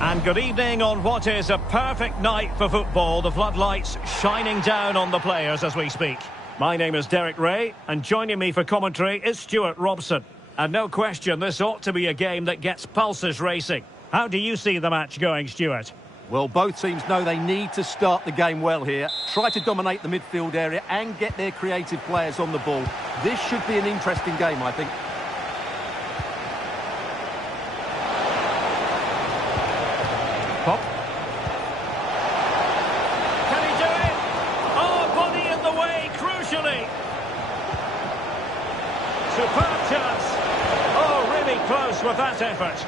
And good evening on what is a perfect night for football. The floodlights shining down on the players as we speak. My name is Derek Ray, and joining me for commentary is Stuart Robson. And no question, this ought to be a game that gets pulses racing. How do you see the match going, Stuart? Well, both teams know they need to start the game well here. Try to dominate the midfield area and get their creative players on the ball. This should be an interesting game, I think. Pop. Can he do it? Oh, body in the way, crucially. Superb chance. Oh, really close with that effort.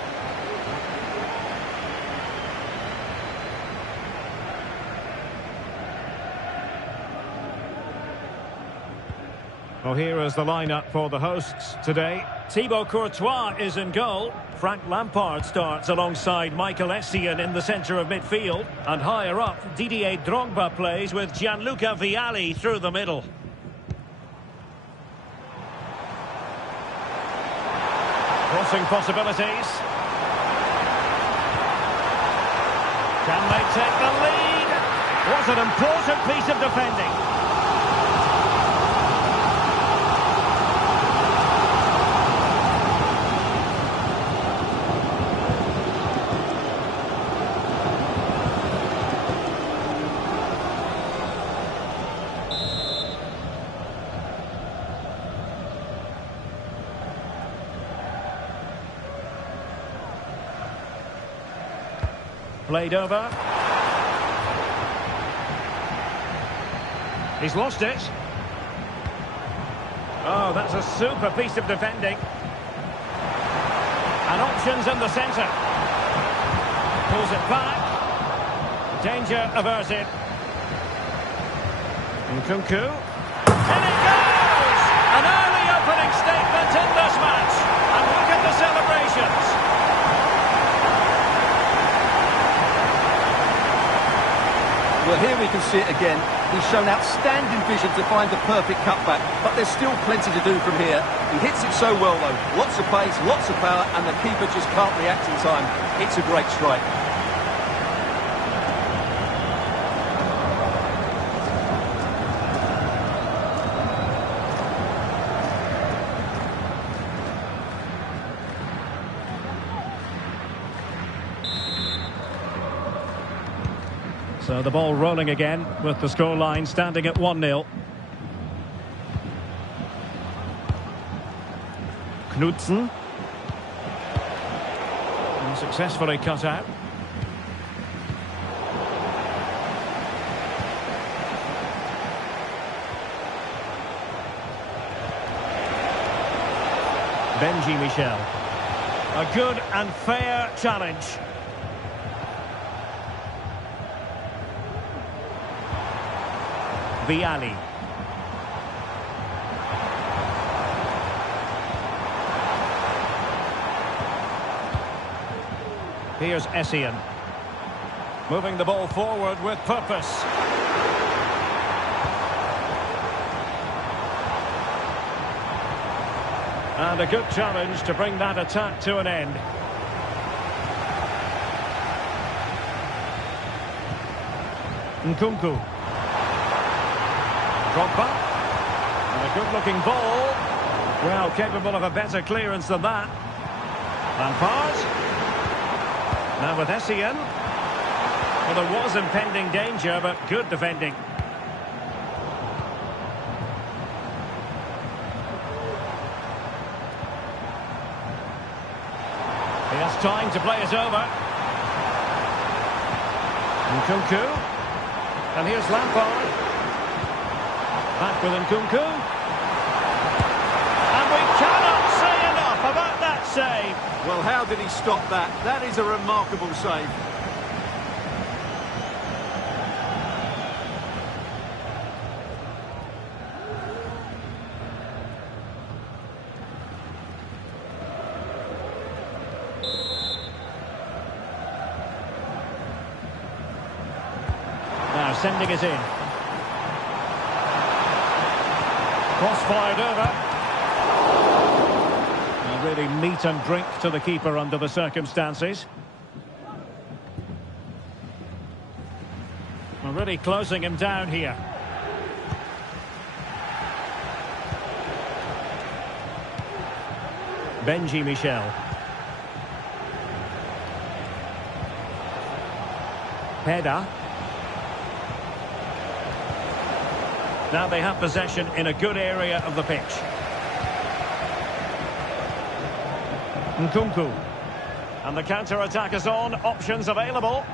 Well, here is the lineup for the hosts today. Thibaut Courtois is in goal. Frank Lampard starts alongside Michael Essien in the centre of midfield. And higher up, Didier Drogba plays with Gianluca Vialli through the middle. Crossing possibilities. Can they take the lead? Was an important piece of defending. Played over. He's lost it. Oh, that's a super piece of defending. And options in the centre. Pulls it back. Danger averted. Nkunku. And it goes! An early opening statement in this match. And look at the celebrations. Well, here we can see it again. He's shown outstanding vision to find the perfect cutback, but there's still plenty to do from here. He hits it so well, though. Lots of pace, lots of power, and the keeper just can't react in time. It's a great strike. So the ball rolling again with the scoreline standing at 1-0. Knudsen. And successfully cut out. Benji Michel. A good and fair challenge. Vialli. Here's Essien. Moving the ball forward with purpose. And a good challenge to bring that attack to an end. Nkunku. Drogba. And a good-looking ball. Well, capable of a better clearance than that. Lampard. Now with Essien. Well, there was impending danger, but good defending. He has time to play it over. Nkunku. And here's Lampard. Back with Nkunku. And we cannot say enough about that save. Well, how did he stop that? That is a remarkable save. Now sending it in. Cross fired over. And really meat and drink to the keeper under the circumstances. really closing him down here. Benji Michel. Header. Now they have possession in a good area of the pitch. Nkunku. And the counter-attack is on. Options available.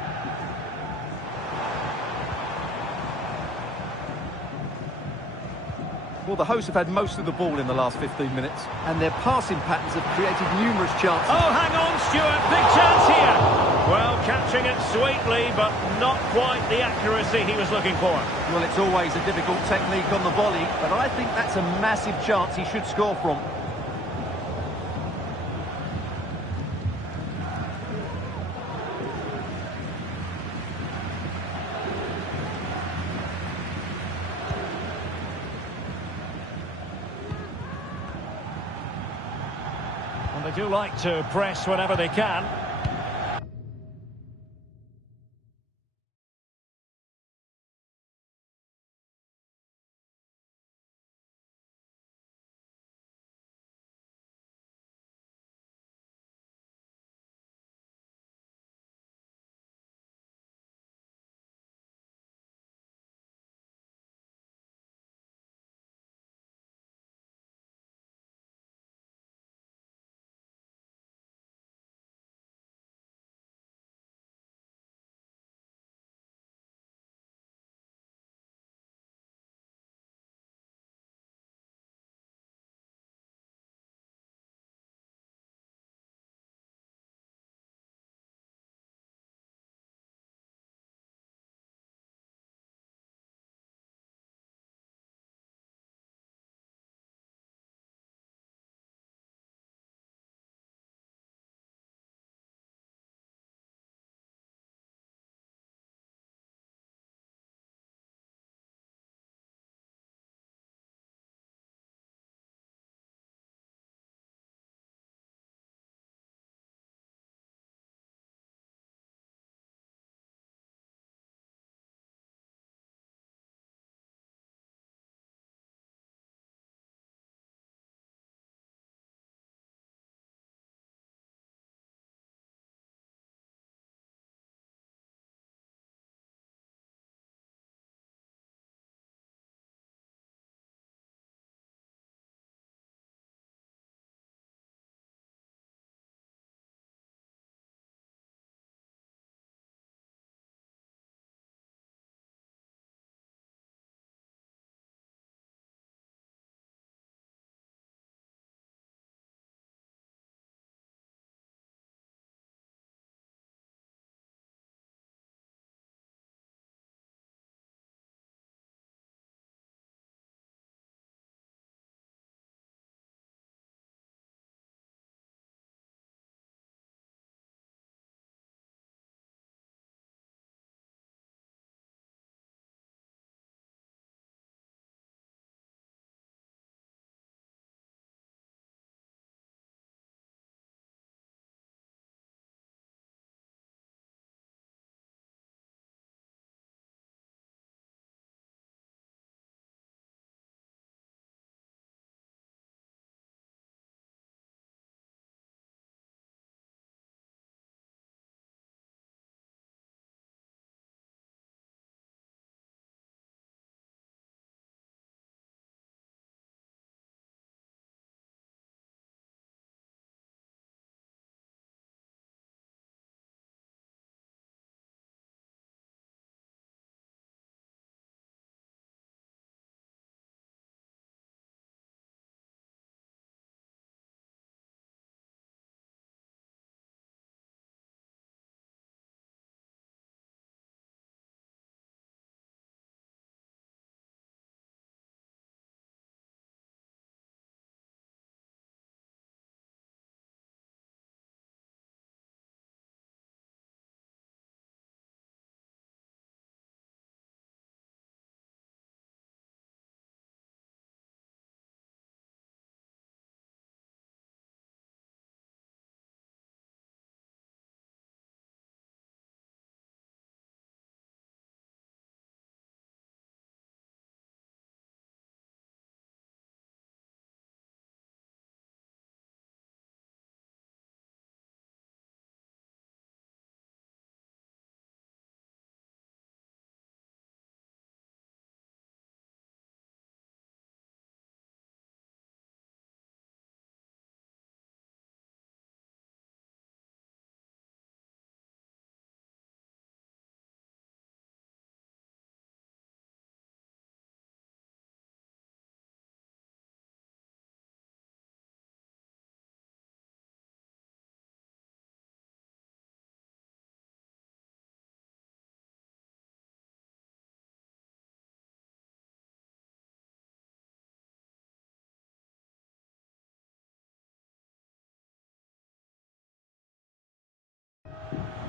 Well, the hosts have had most of the ball in the last 15 minutes, and their passing patterns have created numerous chances. Oh, hang on, Stuart. Big chance here. Well, catching it sweetly, but not quite the accuracy he was looking for. Well, it's always a difficult technique on the volley, but I think that's a massive chance he should score from. And they do like to press whenever they can.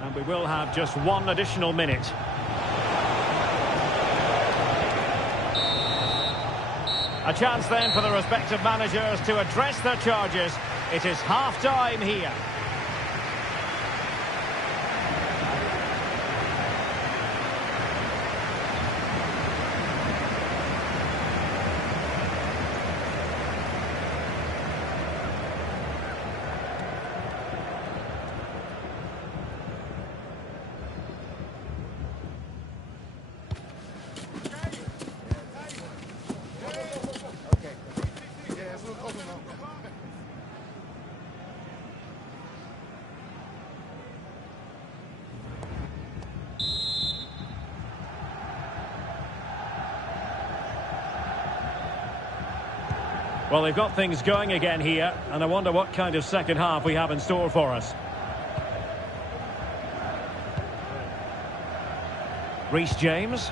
And we will have just one additional minute. A chance then for the respective managers to address their charges. It is half-time here. Well, they've got things going again here, and I wonder what kind of second half we have in store for us. Reece James.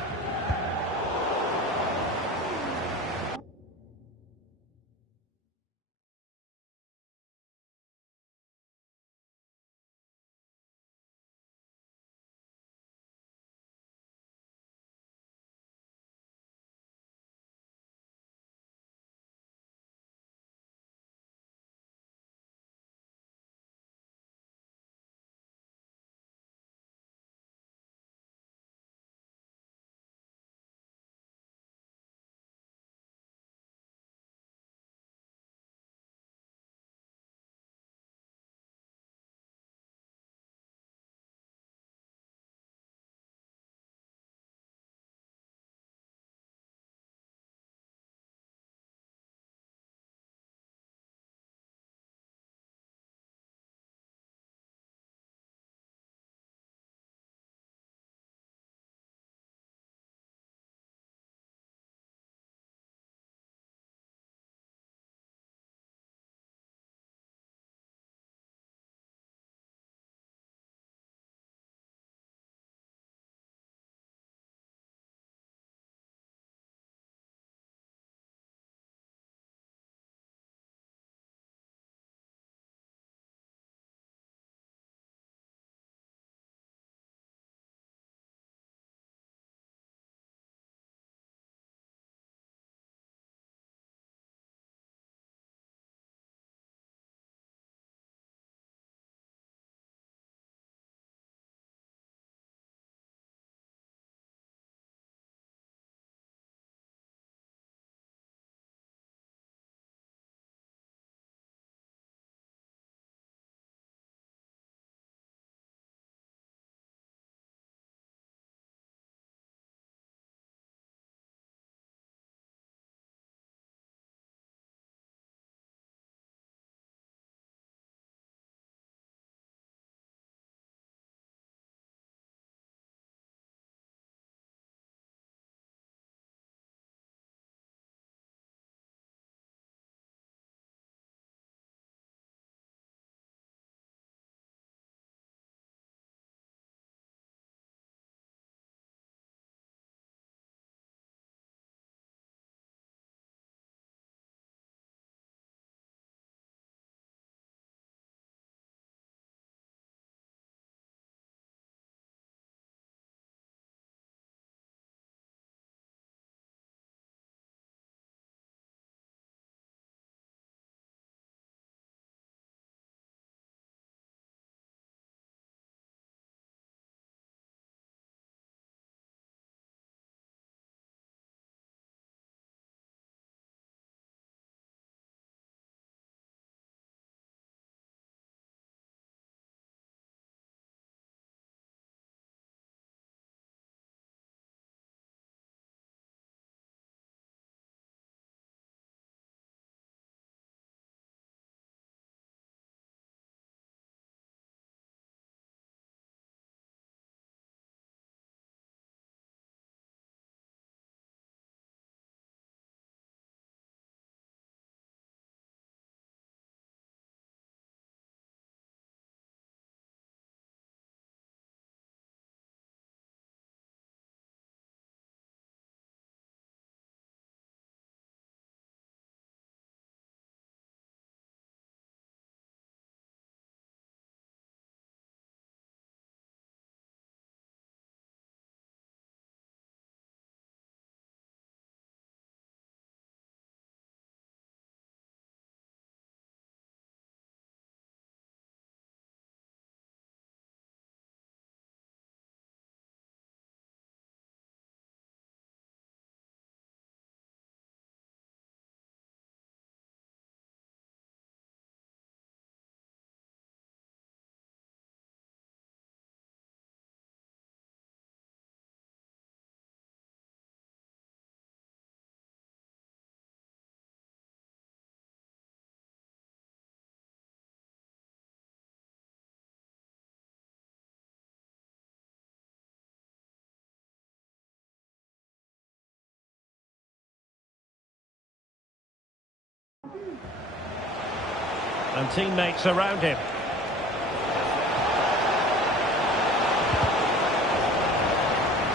And teammates around him.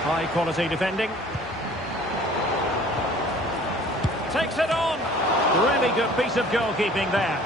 High quality defending. Takes it on. Really good piece of goalkeeping there.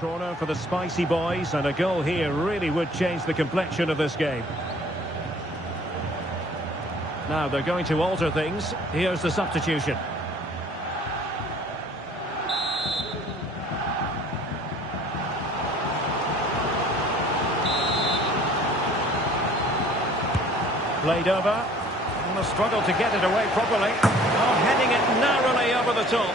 Corner for the spicy boys, and a goal here really would change the complexion of this game. Now they're going to alter things. Here's the substitution. Played over. And a struggle to get it away properly. Oh, heading it narrowly over the top.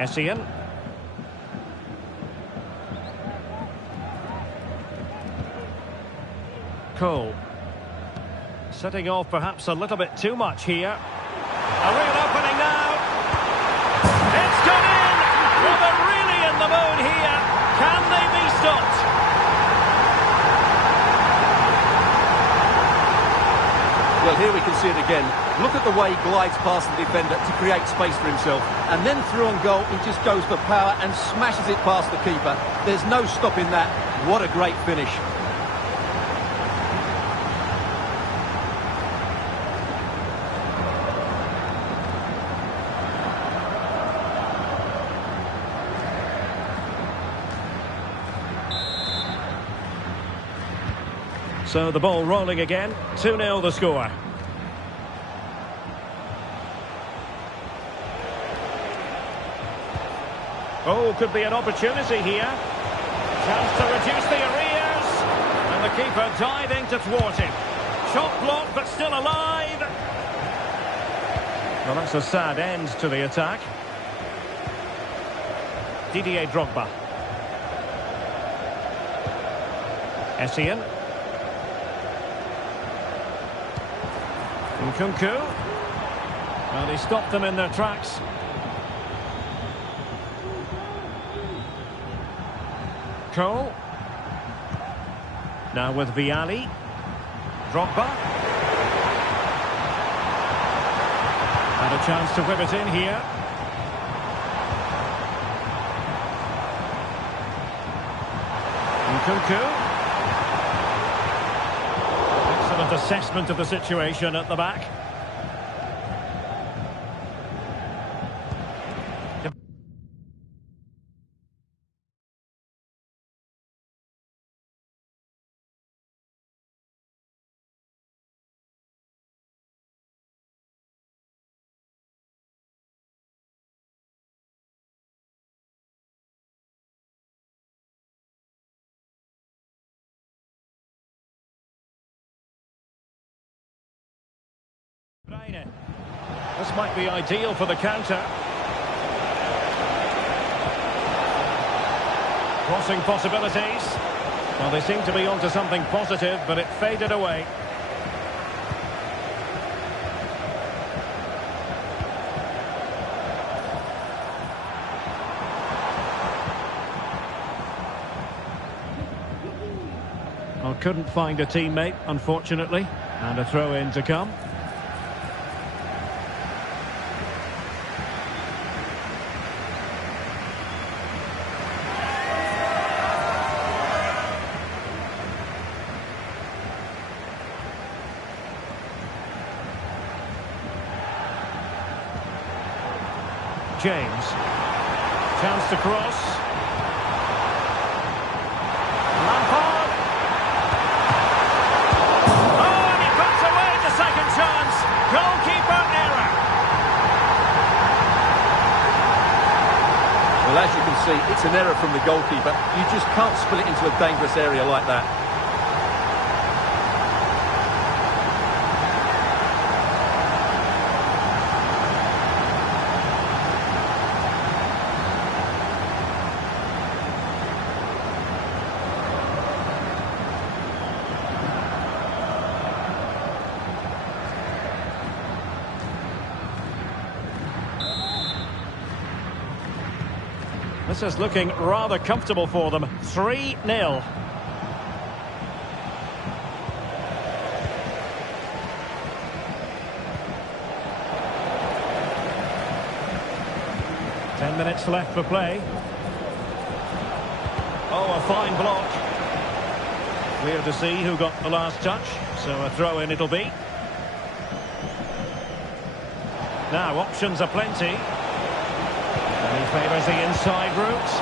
Essien. Cole. Setting off perhaps a little bit too much here. A real opening now. It's gone in! Well, they're really in the mood here. Can they be stopped? Well, here we can see it again. Look at the way he glides past the defender to create space for himself. And then through on goal, he just goes for power and smashes it past the keeper. There's no stopping that. What a great finish. So the ball rolling again. 2-0 the score. Oh, could be an opportunity here. Chance to reduce the arrears. And the keeper diving to thwart him. Shot blocked, but still alive. Well, that's a sad end to the attack. Didier Drogba. Essien. Nkunku. Well, he stopped them in their tracks. Cole. Now with Vialli. Drogba. And a chance to whip it in here. Nkunku. Excellent assessment of the situation at the back. Bruyne. This might be ideal for the counter. Crossing possibilities. Well, they seem to be onto something positive, but it faded away. Well, couldn't find a teammate, unfortunately, and a throw-in to come. James. Chance to cross. Lampard. Oh, and he puts away the second chance. Goalkeeper error. Well, as you can see, it's an error from the goalkeeper. You just can't split it into a dangerous area like that. This is looking rather comfortable for them. 3-0. Ten minutes left for play. Oh, a fine block. Clear to see who got the last touch. So a throw-in it'll be. Now, options are plenty. And he favours the inside route.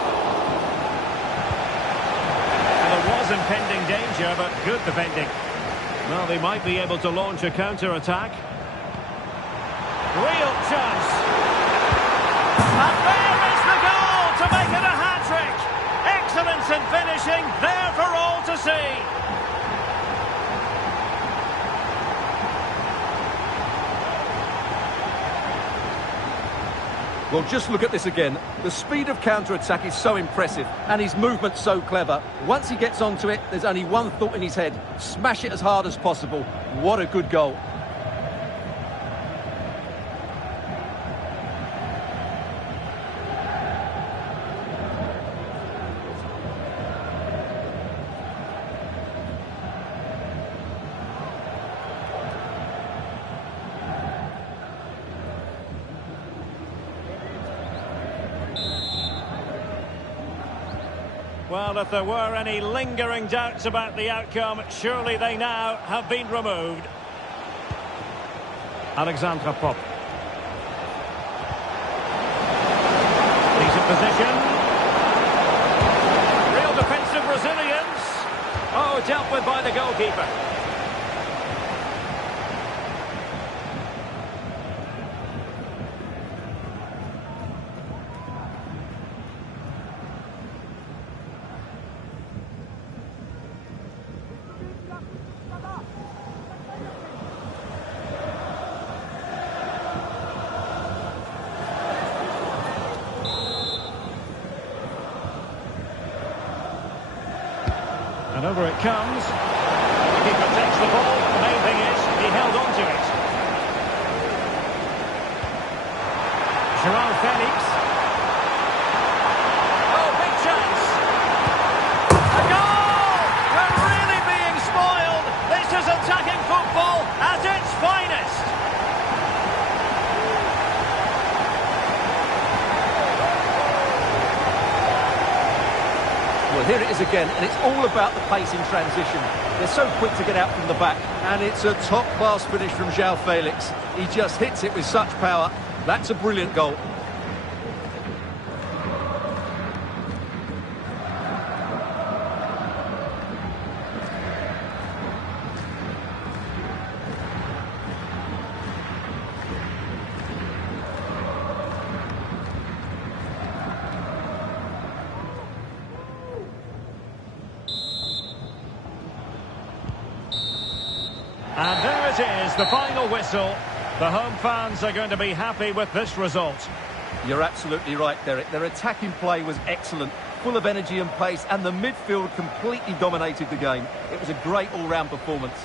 And there was impending danger, but good defending. Well, they might be able to launch a counter-attack. Real chance. And there is the goal to make it a hat-trick. Excellence in finishing, there for all to see. Well, just look at this again. The speed of counter-attack is so impressive, and his movement's so clever. Once he gets onto it, there's only one thought in his head. Smash it as hard as possible. What a good goal. Well, if there were any lingering doubts about the outcome, surely they now have been removed. Alexandra Pop. Decent position. Real defensive resilience. Oh, dealt with by the goalkeeper. And over it comes. The keeper takes the ball. The main thing is he held on to it. João Felix. Oh, big chance. A goal! We're really being spoiled. This is attacking football at its finest. Well, here it is again, and it's all about the pace in transition. They're so quick to get out from the back, and it's a top-class finish from João Felix. He just hits it with such power. That's a brilliant goal. And there it is, the final whistle. The home fans are going to be happy with this result. You're absolutely right, Derek. Their attacking play was excellent, full of energy and pace, and the midfield completely dominated the game. It was a great all-round performance.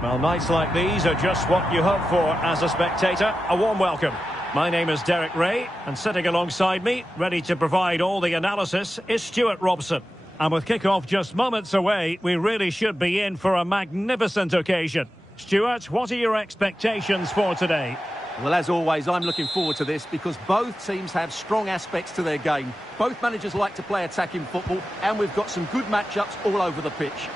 Well, nights like these are just what you hope for as a spectator. A warm welcome. My name is Derek Ray, and sitting alongside me, ready to provide all the analysis, is Stuart Robson. And with kick-off just moments away, we really should be in for a magnificent occasion. Stuart, what are your expectations for today? Well, as always, I'm looking forward to this because both teams have strong aspects to their game. Both managers like to play attacking football, and we've got some good matchups all over the pitch.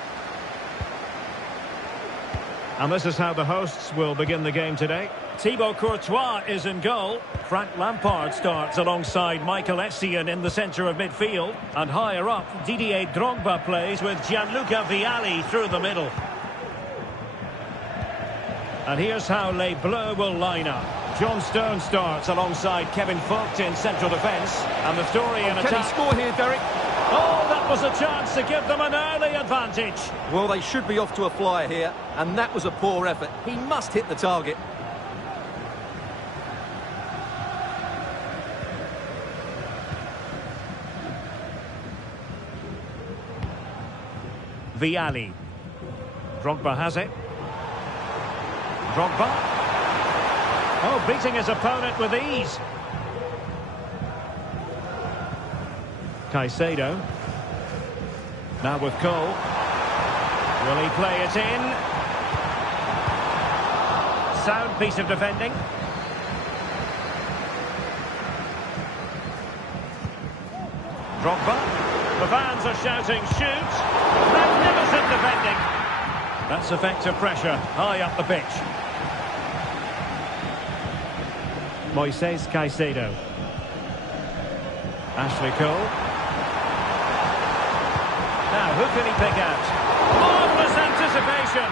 And this is how the hosts will begin the game today. Thibaut Courtois is in goal. Frank Lampard starts alongside Michael Essien in the centre of midfield. And higher up, Didier Drogba plays with Gianluca Vialli through the middle. And here's how Les Bleus will line up. John Stone starts alongside Kevin Vogt in central defence. And the story in attack... Can he score here, Derek? Oh, that was a chance to give them an early advantage. Well, they should be off to a flyer here, and that was a poor effort. He must hit the target. Vialli. Drogba has it. Drogba. Oh, beating his opponent with ease. Caicedo. Now with Cole. Will he play it in? Sound piece of defending. Drogba. The fans are shouting, shoot! Magnificent defending! That's effective pressure, high up the pitch. Moises Caicedo. Ashley Cole. Now, who can he pick out? Marvellous anticipation!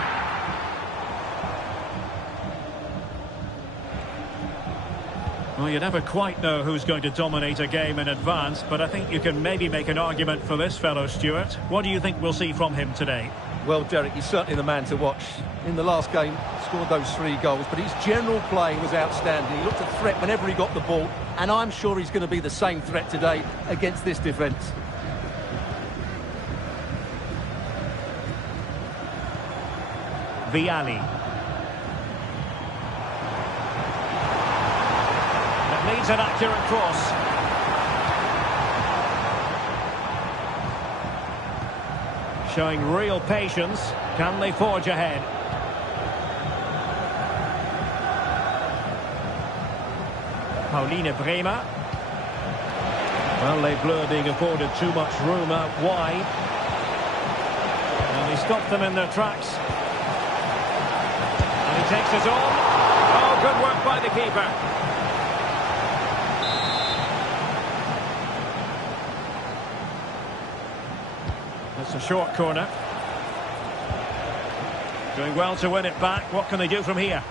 Well, you never quite know who's going to dominate a game in advance, but I think you can maybe make an argument for this fellow, Stuart. What do you think we'll see from him today? Well, Derek, he's certainly the man to watch. In the last game, scored those 3 goals, but his general play was outstanding. He looked a threat whenever he got the ball, and I'm sure he's going to be the same threat today against this defence. Vialli. That needs an accurate cross. Showing real patience. Can they forge ahead? Pauline Bremer. Well, Les Bleus being afforded too much room out wide. And he stopped them in their tracks. And he takes it on. Oh, good work by the keeper. It's a short corner. Doing well to win it back. What can they do from here?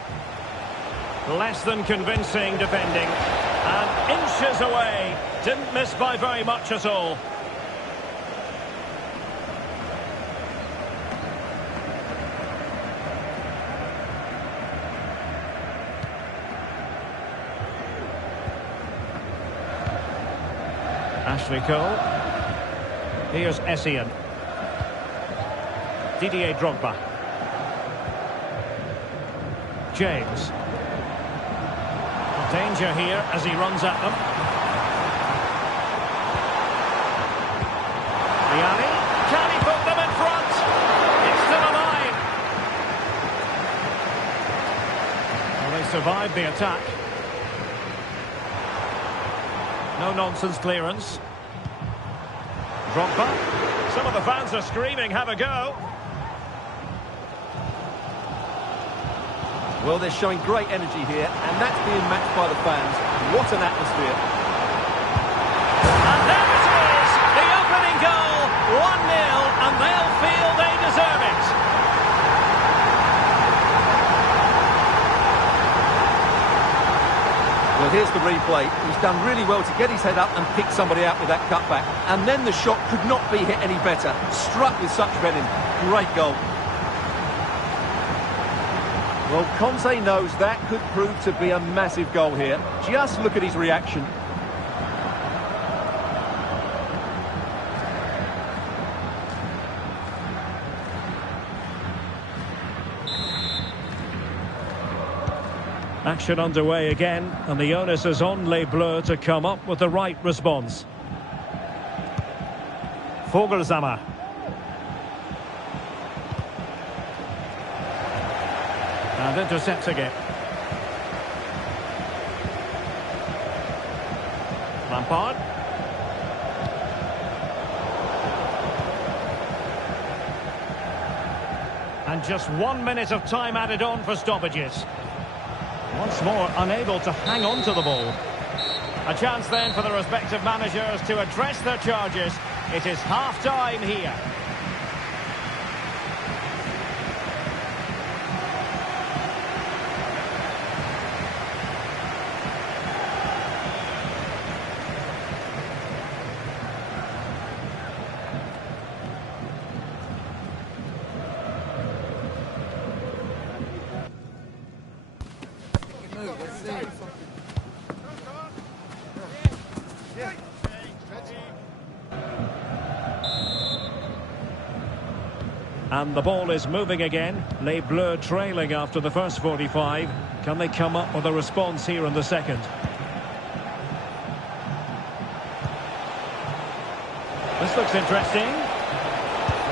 Less than convincing defending. And inches away. Didn't miss by very much at all. Ashley Cole. Here's Essien. Didier Drogba. James. Danger here as he runs at them. Vialli. Can he put them in front? It's still alive. Well, they survived the attack. No nonsense clearance. Drogba. Some of the fans are screaming, have a go. Well, they're showing great energy here, and that's being matched by the fans. What an atmosphere. And there it is, the opening goal, 1-0, and they'll feel they deserve it. Well, here's the replay. He's done really well to get his head up and pick somebody out with that cutback. And then the shot could not be hit any better. Struck with such venom. Great goal. Well, Conte knows that could prove to be a massive goal here. Just look at his reaction. Action underway again, and the onus is on Les Bleus to come up with the right response. Vogelsammer. And intercepting it. Lampard. And just 1 minute of time added on for stoppages. Once more unable to hang on to the ball. A chance then for the respective managers to address their charges. It is half-time here. And the ball is moving again. Les Bleus trailing after the first 45. Can they come up with a response here in the second? This looks interesting.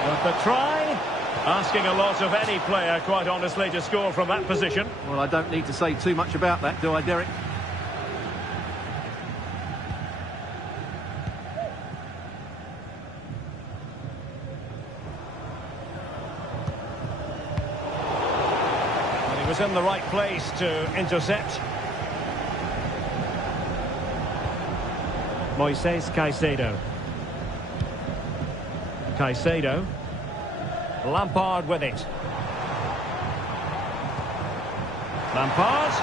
But the try, asking a lot of any player, quite honestly, to score from that position. Well, I don't need to say too much about that, do I, Derek? Was in the right place to intercept. Moises Caicedo. Caicedo. Lampard with it. Lampard.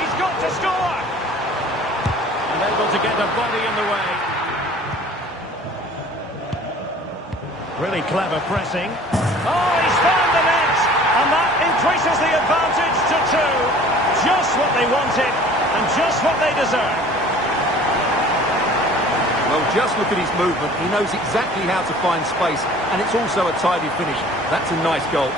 He's got to score! And able to get a body in the way. Really clever pressing. Oh, he's found the net! And that increases the advantage to 2. Just what they wanted and just what they deserve. Well, just look at his movement. He knows exactly how to find space, and it's also a tidy finish. That's a nice goal.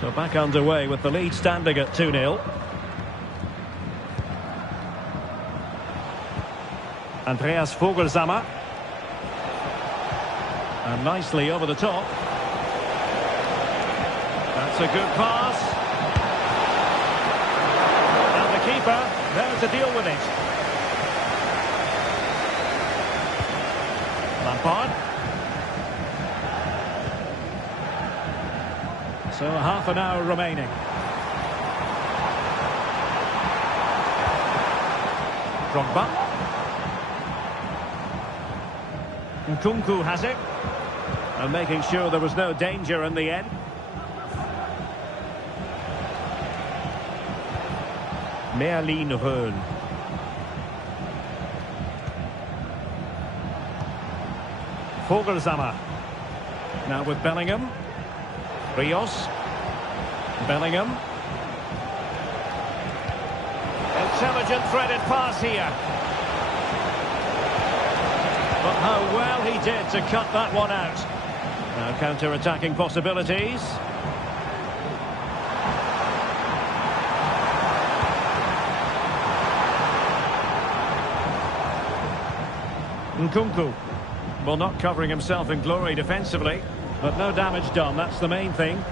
So back underway with the lead standing at 2-0. Andreas Vogelsammer. And nicely over the top. That's a good pass. And the keeper there to deal with it. Lampard. So half an hour remaining. Drogba. Nkunku has it. And making sure there was no danger in the end. Merlin Reul. Vogelsammer. Now with Bellingham. Rios. Bellingham. Intelligent threaded pass here. But how well he did to cut that one out. Now counter-attacking possibilities. Nkunku. Well, not covering himself in glory defensively, but no damage done, that's the main thing.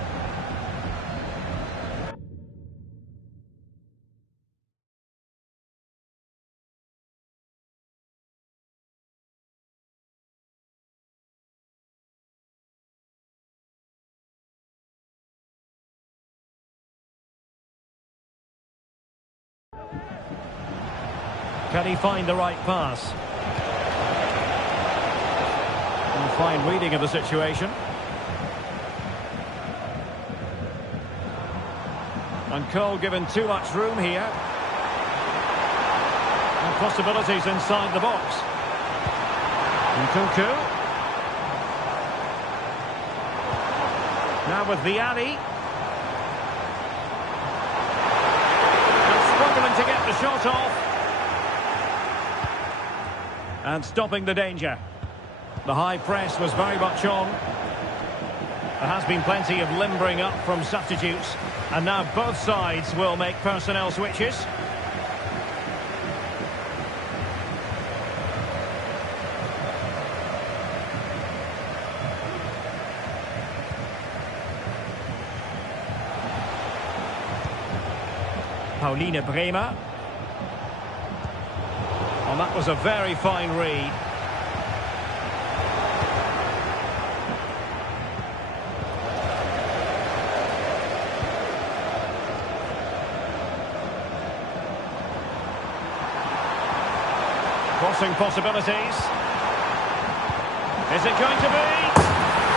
Can he find the right pass? And fine reading of the situation. And Cole given too much room here. And possibilities inside the box. Nkunku. Now with Vianney. And struggling to get the shot off. And stopping the danger. The high press was very much on. There has been plenty of limbering up from substitutes. And now both sides will make personnel switches. Pauline Bremer. Oh, that was a very fine read. Crossing possibilities. Is it going to be?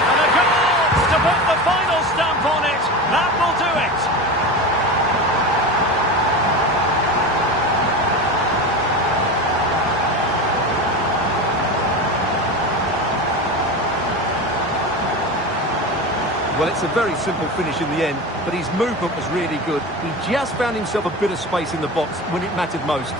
And a goal to put the final stamp on it. That will do it. Well, it's a very simple finish in the end, but his movement was really good. He just found himself a bit of space in the box when it mattered most.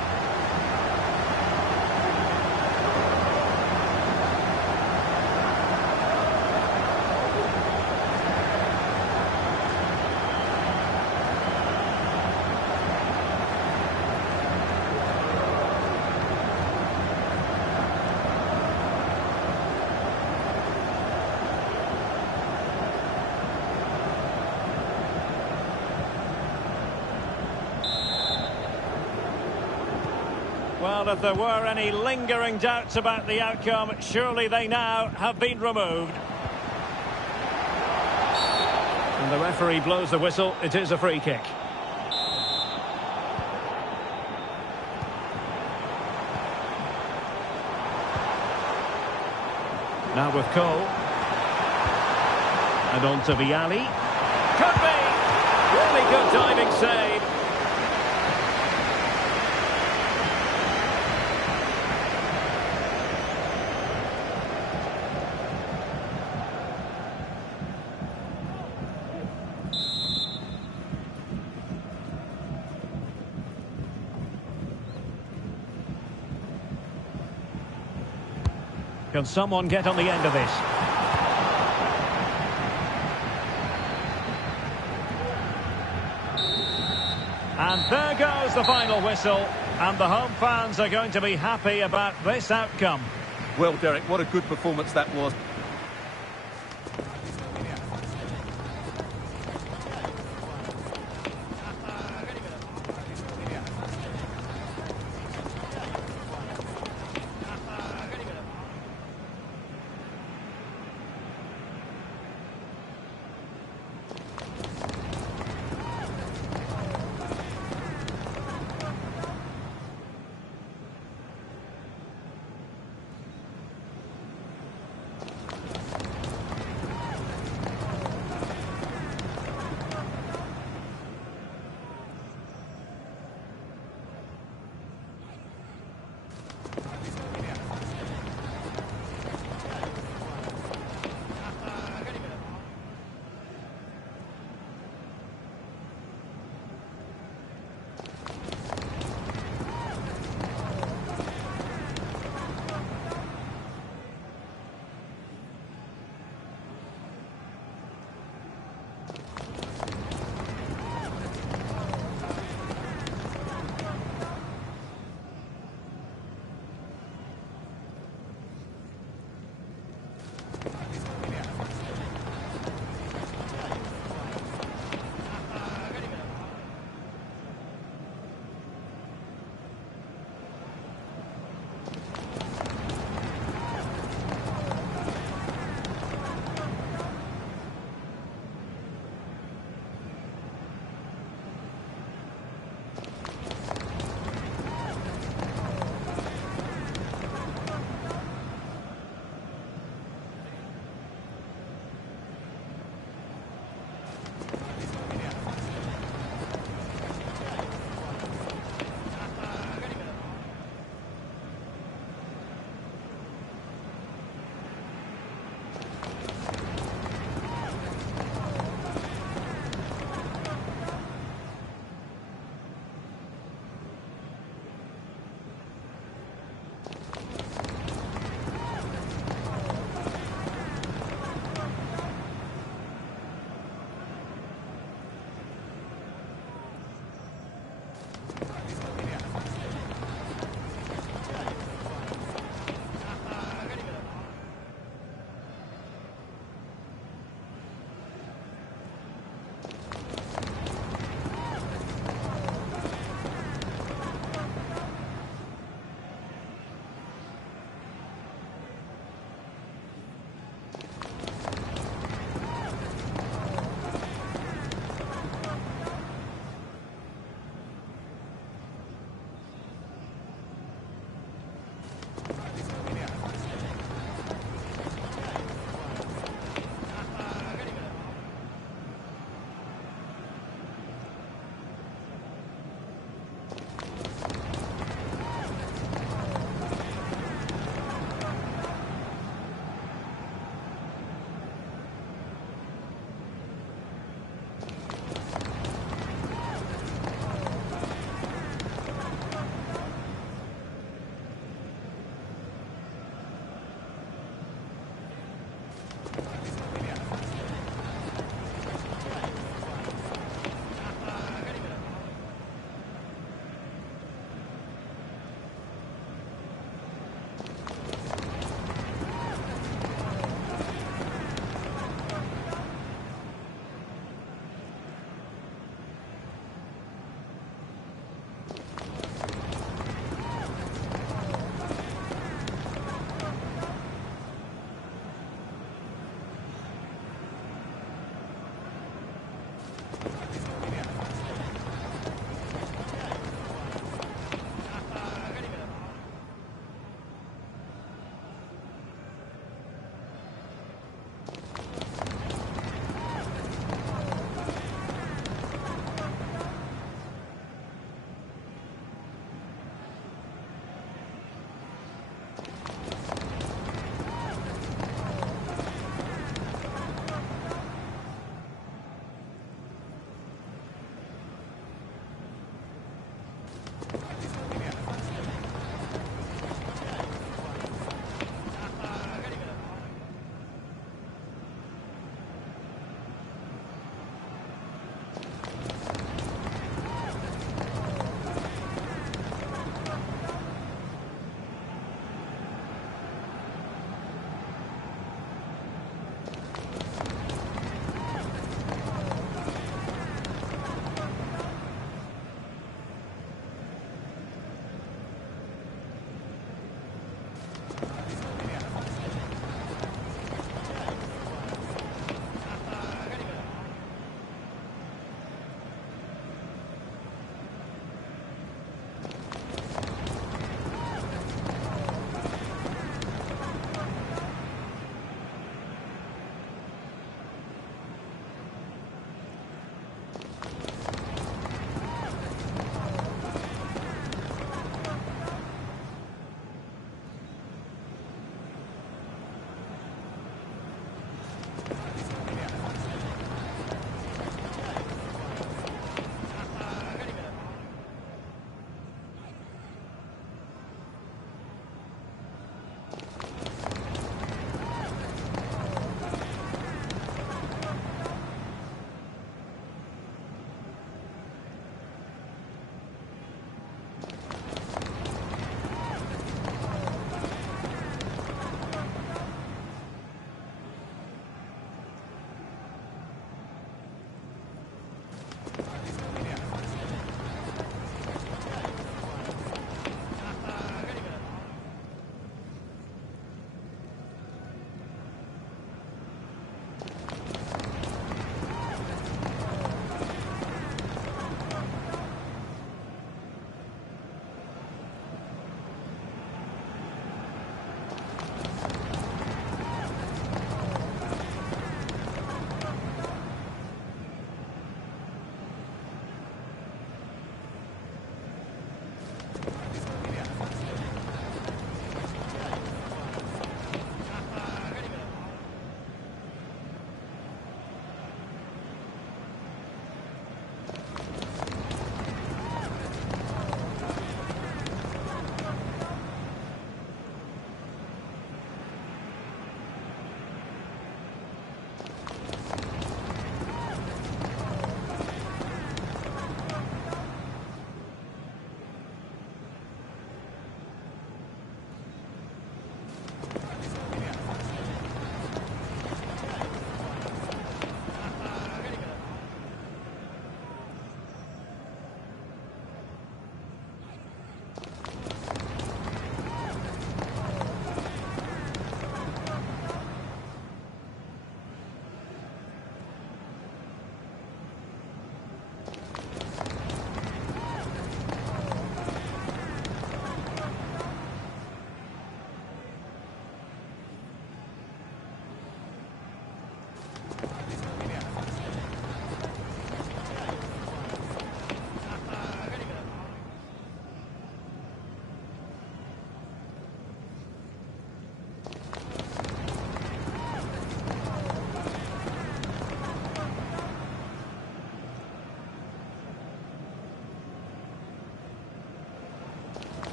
Well, if there were any lingering doubts about the outcome, surely they now have been removed. And the referee blows the whistle. It is a free kick. Now with Cole. And on to Vianney. Could be! Really good diving save. Can someone get on the end of this? And there goes the final whistle. And the home fans are going to be happy about this outcome. Well, Derek, what a good performance that was.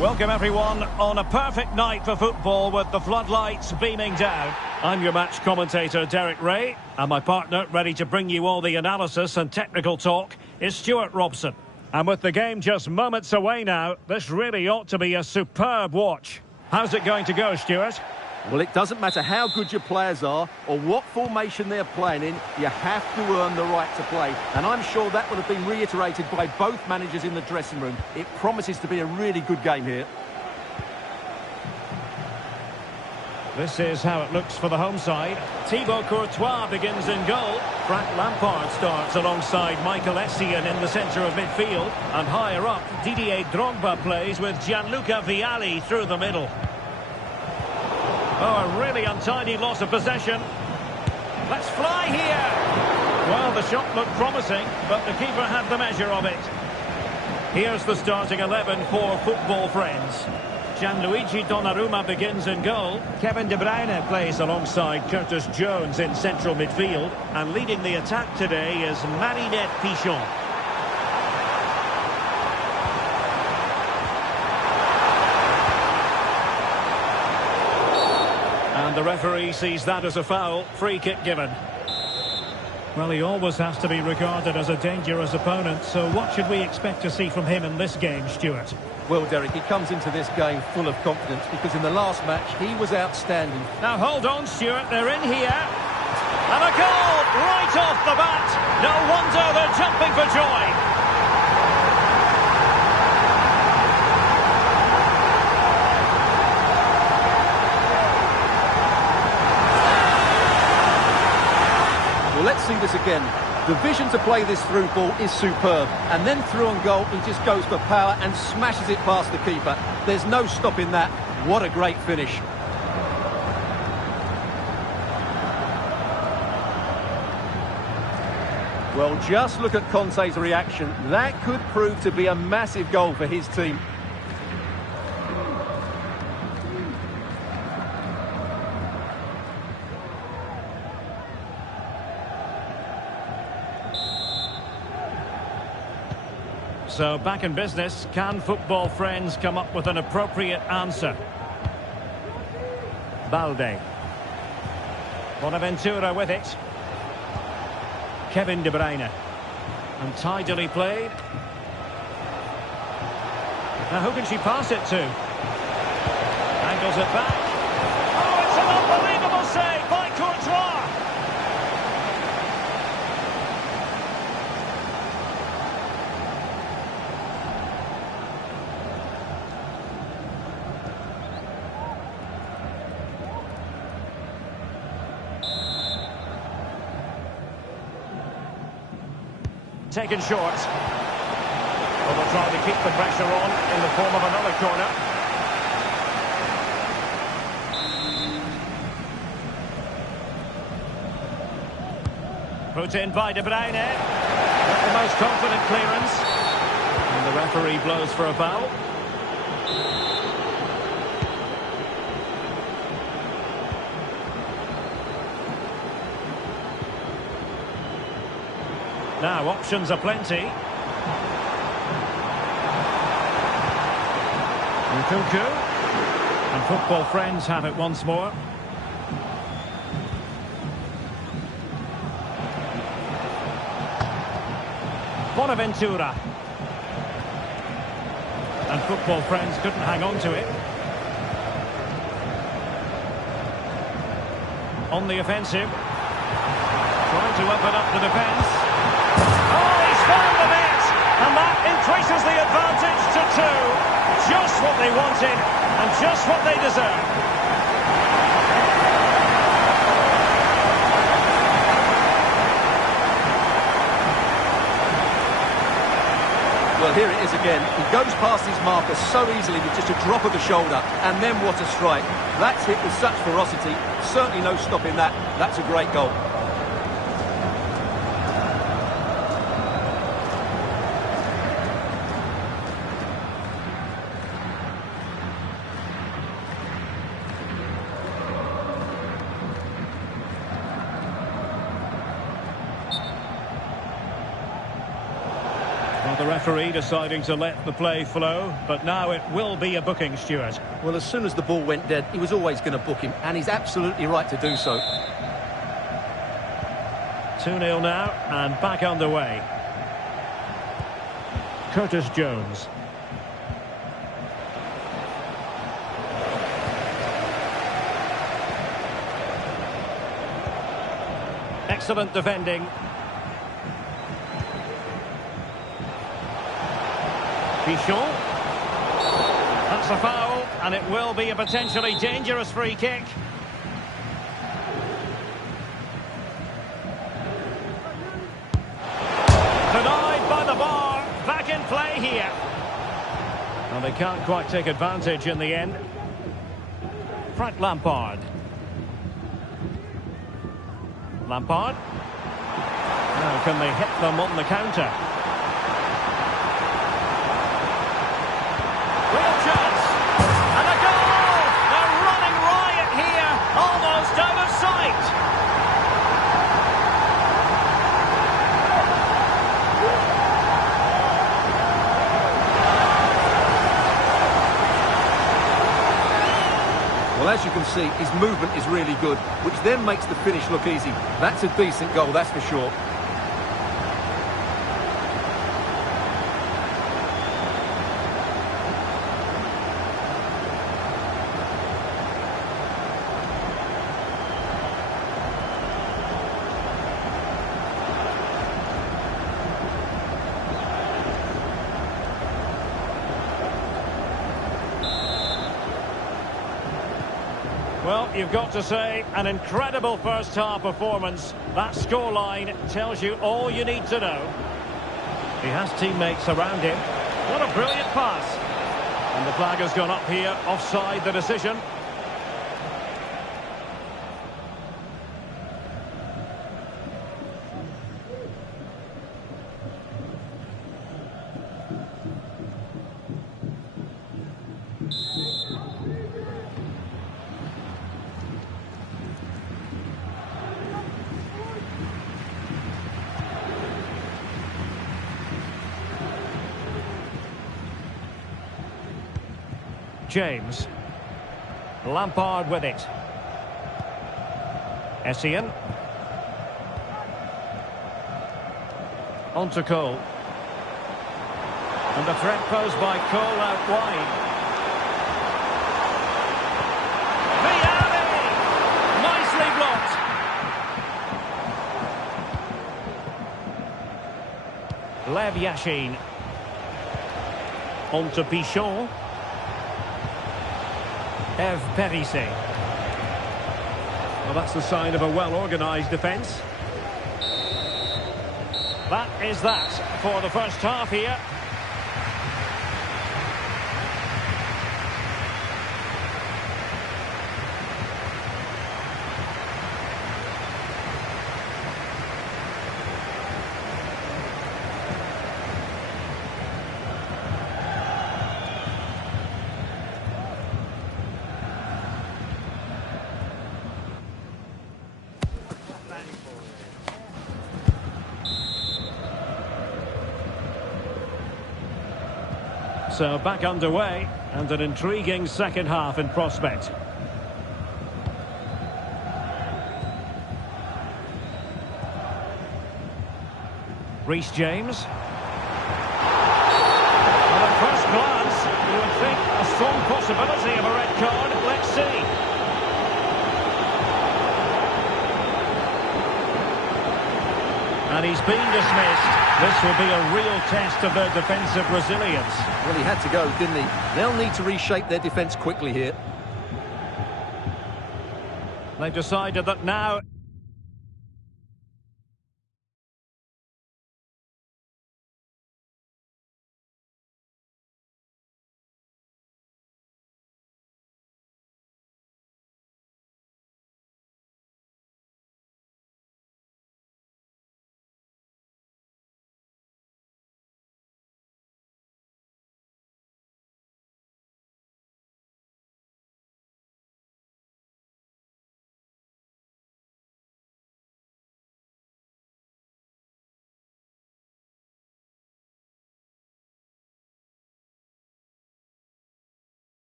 Welcome everyone on a perfect night for football with the floodlights beaming down. I'm your match commentator Derek Ray, and my partner ready to bring you all the analysis and technical talk is Stuart Robson. And with the game just moments away now, this really ought to be a superb watch. How's it going to go, Stuart? Well, it doesn't matter how good your players are or what formation they're playing in, you have to earn the right to play. And I'm sure that would have been reiterated by both managers in the dressing room. It promises to be a really good game here. This is how it looks for the home side. Thibaut Courtois begins in goal. Frank Lampard starts alongside Michael Essien in the centre of midfield. And higher up, Didier Drogba plays with Gianluca Vialli through the middle. Oh, a really untidy loss of possession. Let's fly here! Well, the shot looked promising, but the keeper had the measure of it. Here's the starting 11 for Football Friends. Gianluigi Donnarumma begins in goal. Kevin De Bruyne plays alongside Curtis Jones in central midfield. And leading the attack today is Marinette Pichon. And the referee sees that as a foul. Free kick given. Well, he always has to be regarded as a dangerous opponent, so what should we expect to see from him in this game, Stuart? Well, Derek, he comes into this game full of confidence because in the last match he was outstanding. Now hold on, Stuart, they're in here. And a goal right off the bat. No wonder they're jumping for joy. Well, let's see this again. The vision to play this through ball is superb. And then through on goal, he just goes for power and smashes it past the keeper. There's no stopping that. What a great finish. Well, just look at Conte's reaction. That could prove to be a massive goal for his team. So back in business, can Football Friends come up with an appropriate answer? Balde. Bonaventura with it. Kevin De Bruyne. And tidily played. Now who can she pass it to? Angles it back. Oh, it's an unbelievable save by Courtois! Taken short. Well, they'll try to keep the pressure on in the form of another corner. Put in by De Bruyne. Not the most confident clearance. And the referee blows for a foul. Now, options are plenty. Nkunku. And Football Friends have it once more. Bonaventura. And Football Friends couldn't hang on to it. On the offensive. Trying to open up the defence. Found the net, and that increases the advantage to 2. Just what they wanted, and just what they deserve. Well, here it is again. He goes past his marker so easily with just a drop of the shoulder, and then what a strike. That's hit with such ferocity. Certainly no stopping that. That's a great goal. Well, the referee deciding to let the play flow, but now it will be a booking, Stuart. Well, as soon as the ball went dead, he was always going to book him, and he's absolutely right to do so. 2-0 now, and back underway. Curtis Jones. Excellent defending. Bicenz. That's a foul, and it will be a potentially dangerous free kick. Denied by the bar. Back in play here. And they can't quite take advantage in the end. Frank Lampard. Lampard. Now can they hit them on the counter? Real chance. And a goal! They're running riot here. Almost out of sight. Well, as you can see, his movement is really good, which then makes the finish look easy. That's a decent goal, that's for sure. Well, you've got to say, an incredible first-half performance. That scoreline tells you all you need to know. He has teammates around him. What a brilliant pass. And the flag has gone up here, offside the decision. James. Lampard with it. Essien. On to Cole. And the threat posed by Cole out wide. Vialli! Nicely blocked. Lev Yashin. On to Bicenz. Perissi. Well, that's the sign of a well-organised defence. That is that for the first half here. So back underway, and an intriguing second half in prospect. Reece James. Well, at first glance, you would think a strong possibility of a red card. Let's see. And he's been dismissed. This will be a real test of their defensive resilience. Well, he had to go, didn't he? They'll need to reshape their defence quickly here. They've decided that now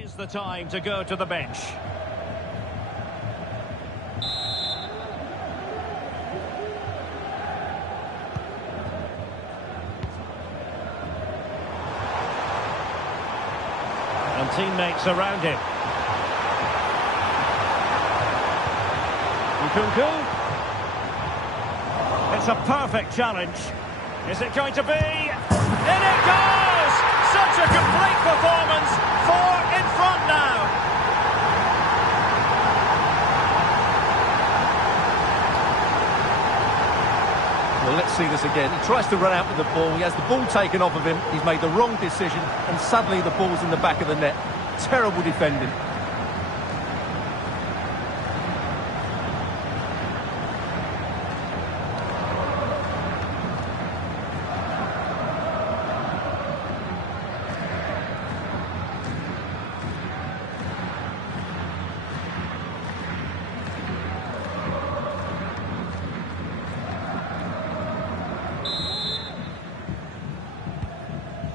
is the time to go to the bench. And teammates around him. Nkunku. It's a perfect challenge. Is it going to be? In it goes! Such a complete performance. 4 in front now. Well, let's see this again. He tries to run out with the ball. He has the ball taken off of him. He's made the wrong decision, and suddenly the ball's in the back of the net. Terrible defending.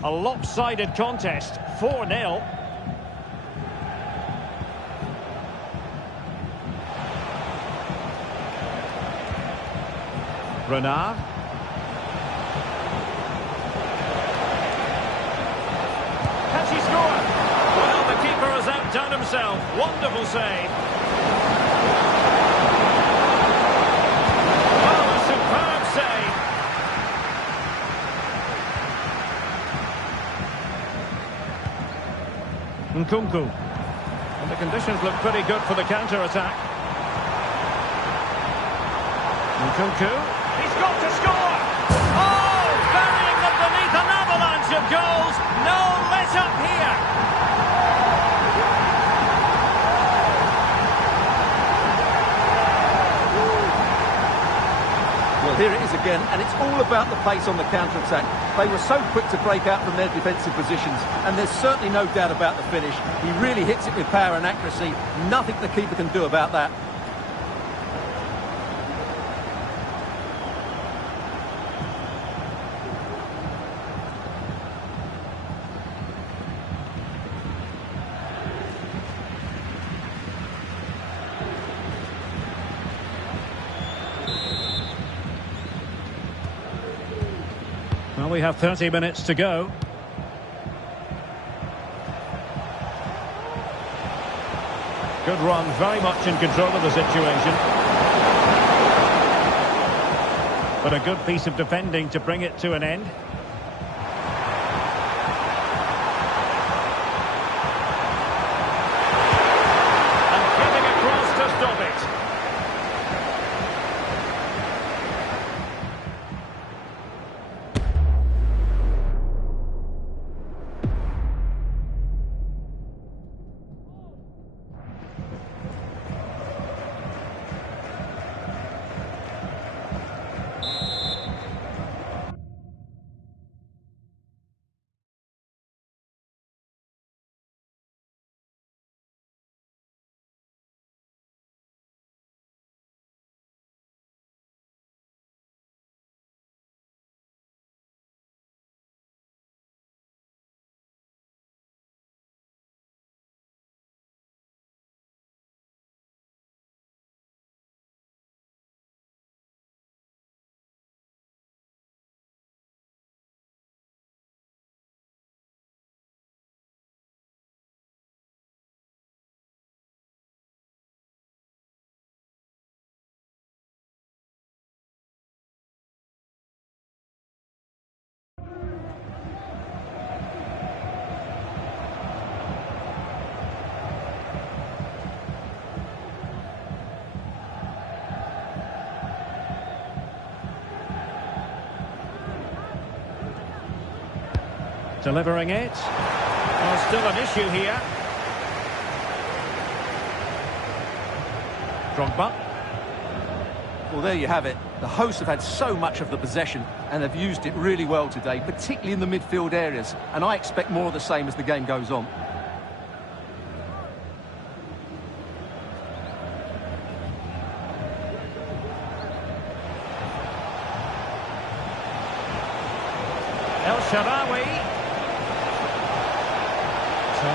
A lopsided contest, 4-0. Renard. Can she score? Well, the keeper has outdone himself. Wonderful save. Oh, a superb save. Nkunku. And the conditions look pretty good for the counter-attack. Nkunku. He's got to score! Oh! Burying them beneath an avalanche of goals. No let-up here. Well, here it is again, and it's all about the pace on the counter-attack. They were so quick to break out from their defensive positions, and there's certainly no doubt about the finish. He really hits it with power and accuracy. Nothing the keeper can do about that. Well, we have 30 minutes to go. Good run, very much in control of the situation. But a good piece of defending to bring it to an end. And getting across to stop it. Delivering it. Oh, still an issue here. Drogba. Well, there you have it. The hosts have had so much of the possession and have used it really well today, particularly in the midfield areas. And I expect more of the same as the game goes on. El Shaarawy.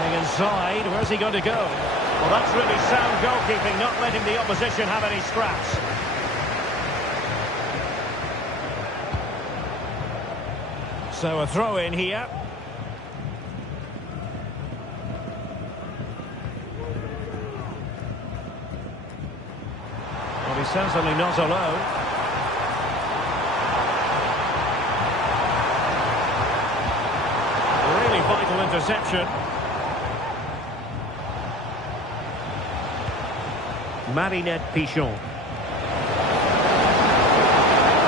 Getting inside, where's he going to go? Well, that's really sound goalkeeping, not letting the opposition have any scraps. So a throw in here. Well, he's certainly not alone. Really vital interception. Marinette Pichon.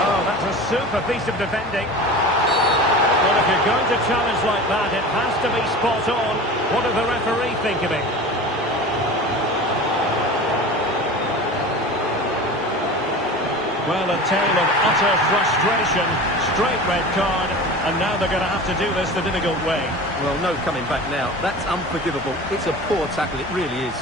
Oh, that's a super piece of defending. Well, if you're going to challenge like that, it has to be spot on. What does the referee think of it? Well, a tale of utter frustration. Straight red card, and now they're going to have to do this the difficult way. Well, no coming back now. That's unforgivable. It's a poor tackle, it really is.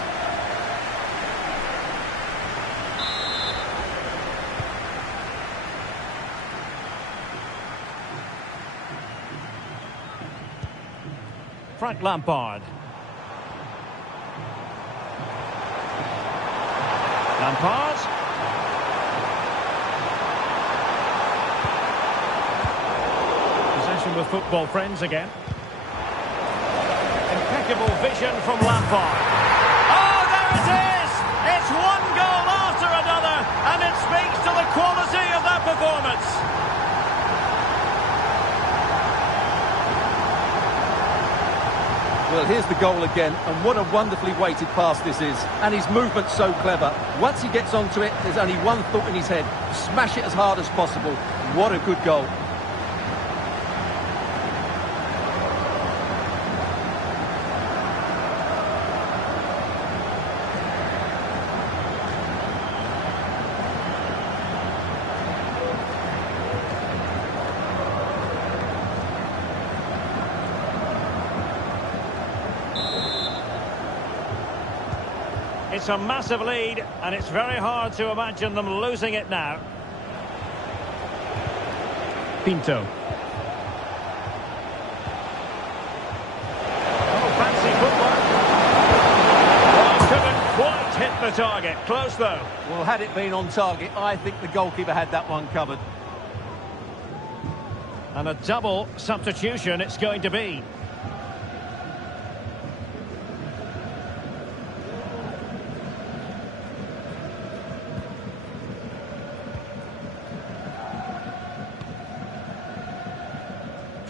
Frank Lampard. Lampard. Possession with football friends again. Impeccable vision from Lampard. Oh, there it is! It's one goal after another, and it speaks to the quality of their performance. Well, here's the goal again, and what a wonderfully weighted pass this is. And his movement's so clever. Once he gets onto it, there's only one thought in his head. Smash it as hard as possible. What a good goal. It's a massive lead, and it's very hard to imagine them losing it now. Pinto. Oh, fancy footwork. Oh, couldn't quite hit the target. Close, though. Well, had it been on target, I think the goalkeeper had that one covered. And a double substitution it's going to be.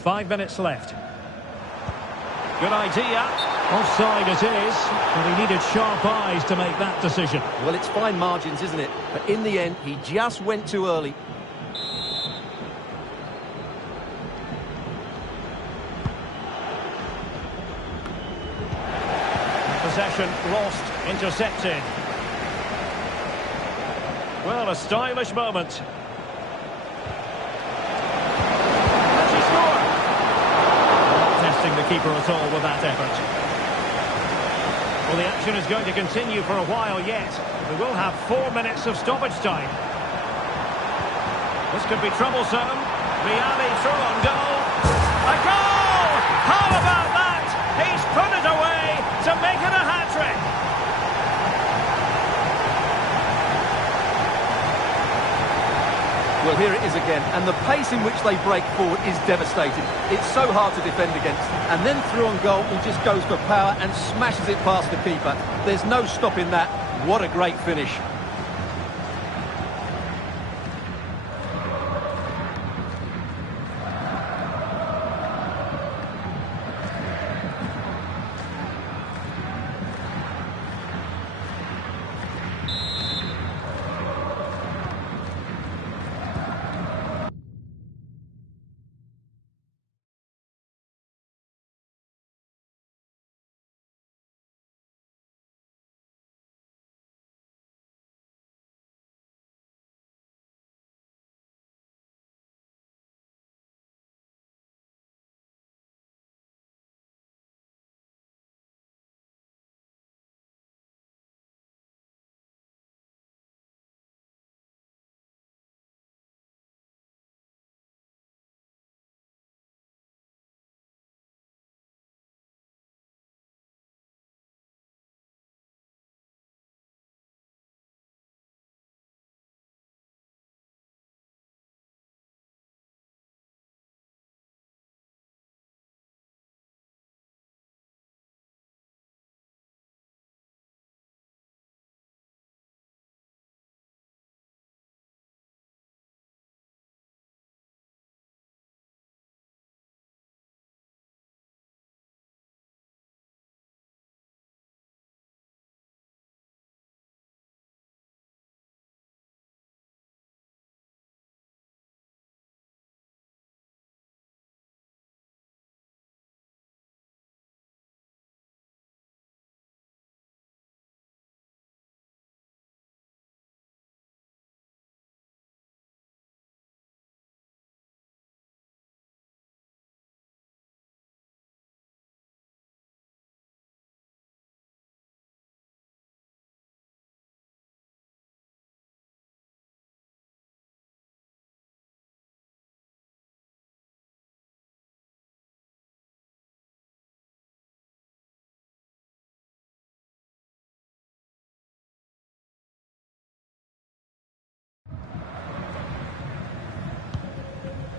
Five minutes left. Good idea. Offside it is, but he needed sharp eyes to make that decision. Well, it's fine margins, isn't it? But in the end, he just went too early. Possession lost, intercepted. Well, a stylish moment. The keeper at all with that effort. Well, the action is going to continue for a while yet. We will have 4 minutes of stoppage time. This could be troublesome. Miami through on goal. A goal! How about that? He's put it away to make it a hat-trick. Well, here it is again, and the pace in which they break forward is devastating. It's so hard to defend against. And then through on goal, he just goes for power and smashes it past the keeper. There's no stopping that. What a great finish.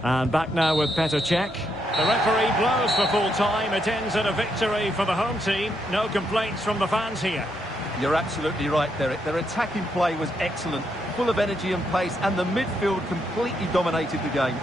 And back now with Petr Cech. The referee blows for full time. It ends in a victory for the home team. No complaints from the fans here. You're absolutely right, Derek. Their attacking play was excellent, full of energy and pace, and the midfield completely dominated the game.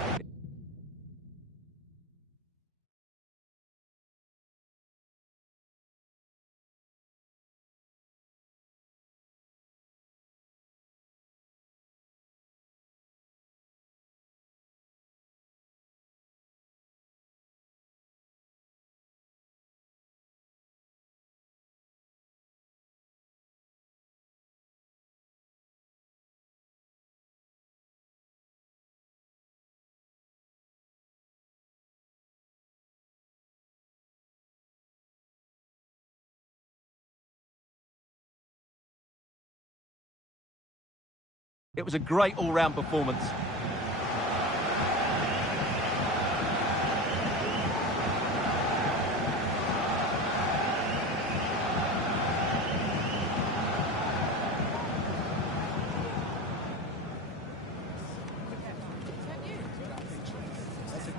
It was a great all-round performance.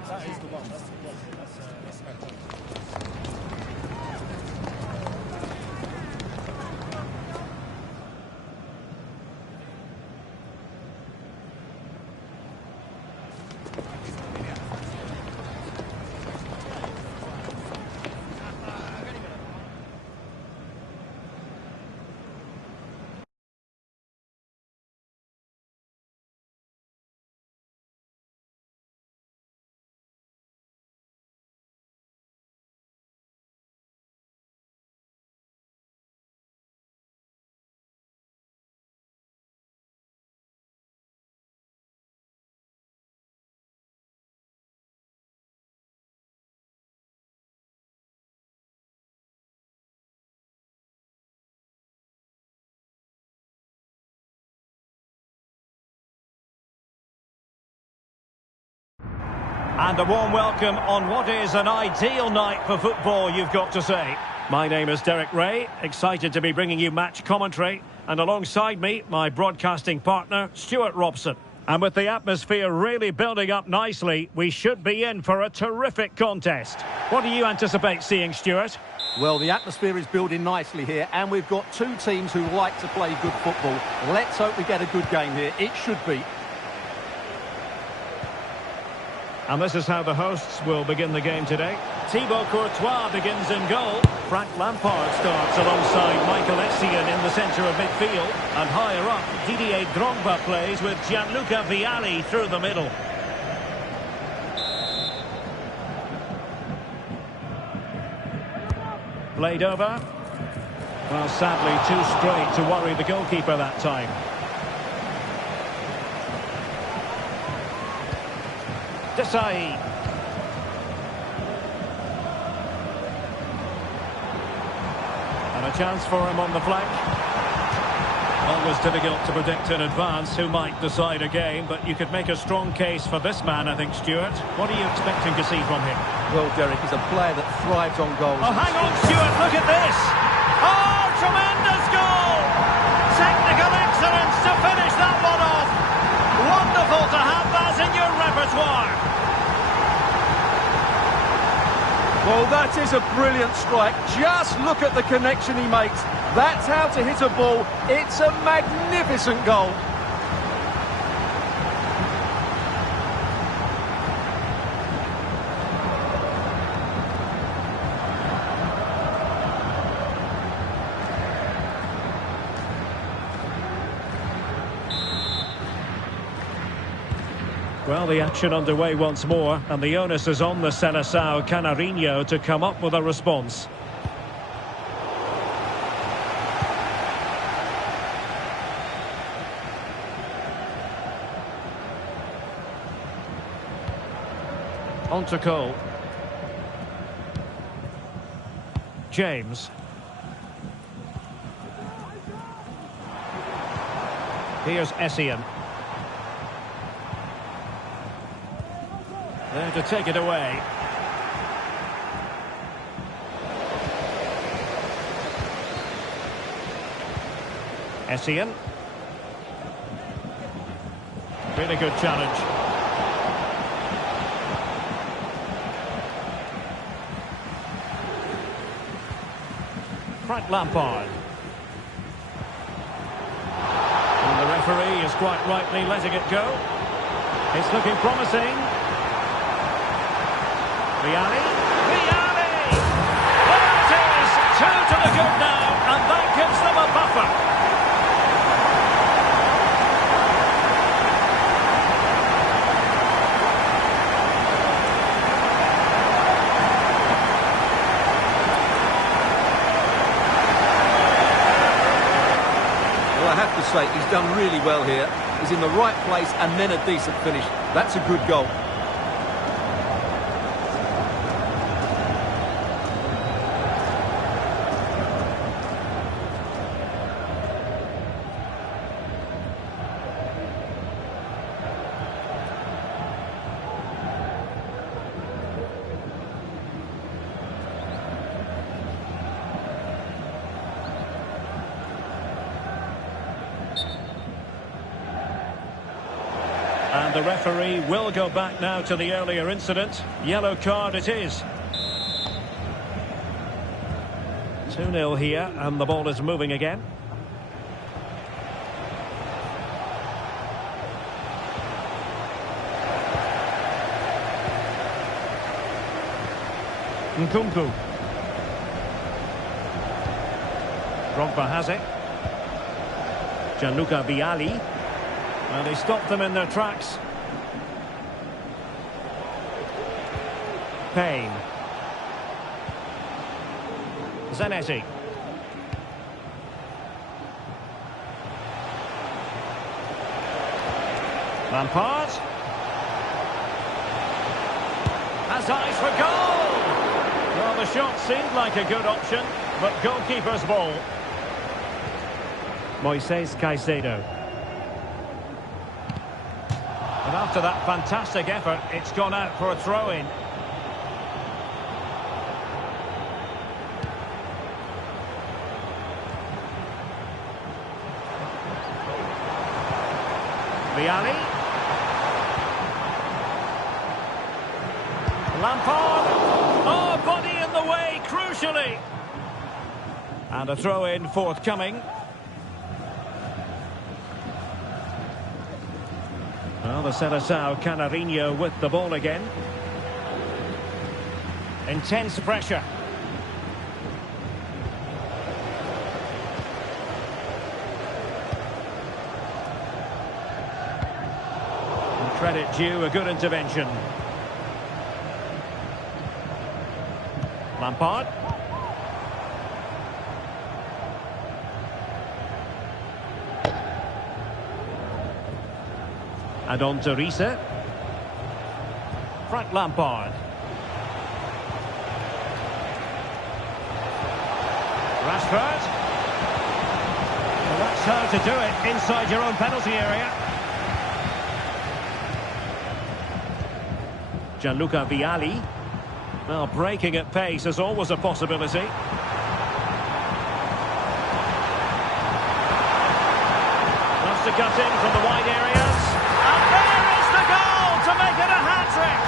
That is the one. That's fantastic. And a warm welcome on what is an ideal night for football, you've got to say. My name is Derek Ray, excited to be bringing you match commentary. And alongside me, my broadcasting partner, Stuart Robson. And with the atmosphere really building up nicely, we should be in for a terrific contest. What do you anticipate seeing, Stuart? Well, the atmosphere is building nicely here, and we've got two teams who like to play good football. Let's hope we get a good game here. It should be. And this is how the hosts will begin the game today. Thibaut Courtois begins in goal. Frank Lampard starts alongside Michael Essien in the centre of midfield. And higher up, Didier Drogba plays with Gianluca Vialli through the middle. Played over. Well, sadly, too straight to worry the goalkeeper that time. Desai. And a chance for him on the flank. Always difficult to predict in advance who might decide a game, but you could make a strong case for this man, I think, Stuart. What are you expecting to see from him? Well, Derek, he's a player that thrives on goals. Oh, hang on, Stuart, look at this! Oh, tremendous goal! Technical excellence to finish that one off! Wonderful to have that in your repertoire! Well, that is a brilliant strike. Just look at the connection he makes. That's how to hit a ball. It's a magnificent goal. Well, the action underway once more, and the onus is on the Seleção Canarinho to come up with a response. On to Cole. James. Here's Essien. There to take it away. Essien. Really good challenge. Frank Lampard. And the referee is quite rightly letting it go. It's looking promising. Vialli. Vialli! There it is! 2 to the good now, and that gives them a buffer. I have to say, he's done really well here. He's in the right place and then a decent finish. That's a good goal. And the referee will go back now to the earlier incident. Yellow card it is. 2-0 here, and the ball is moving again. Nkunku. Drogba has it. Gianluca Vialli. And he stopped them in their tracks. Payne. Zanetti. Lampard. Has eyes for goal! Well, the shot seemed like a good option, but goalkeeper's ball. Moises Caicedo. And after that fantastic effort, it's gone out for a throw-in. Vialli. Lampard. Oh, body in the way, crucially. And a throw-in forthcoming. Well, the Seleção Canarinho with the ball again. Intense pressure. And credit due, a good intervention. Lampard. And on to Risa. Frank Lampard. Rashford. Well, that's how to do it inside your own penalty area. Gianluca Vialli. Well, breaking at pace is always a possibility. Wants to cut in from the wide areas. And there is the goal to make it a hat-trick.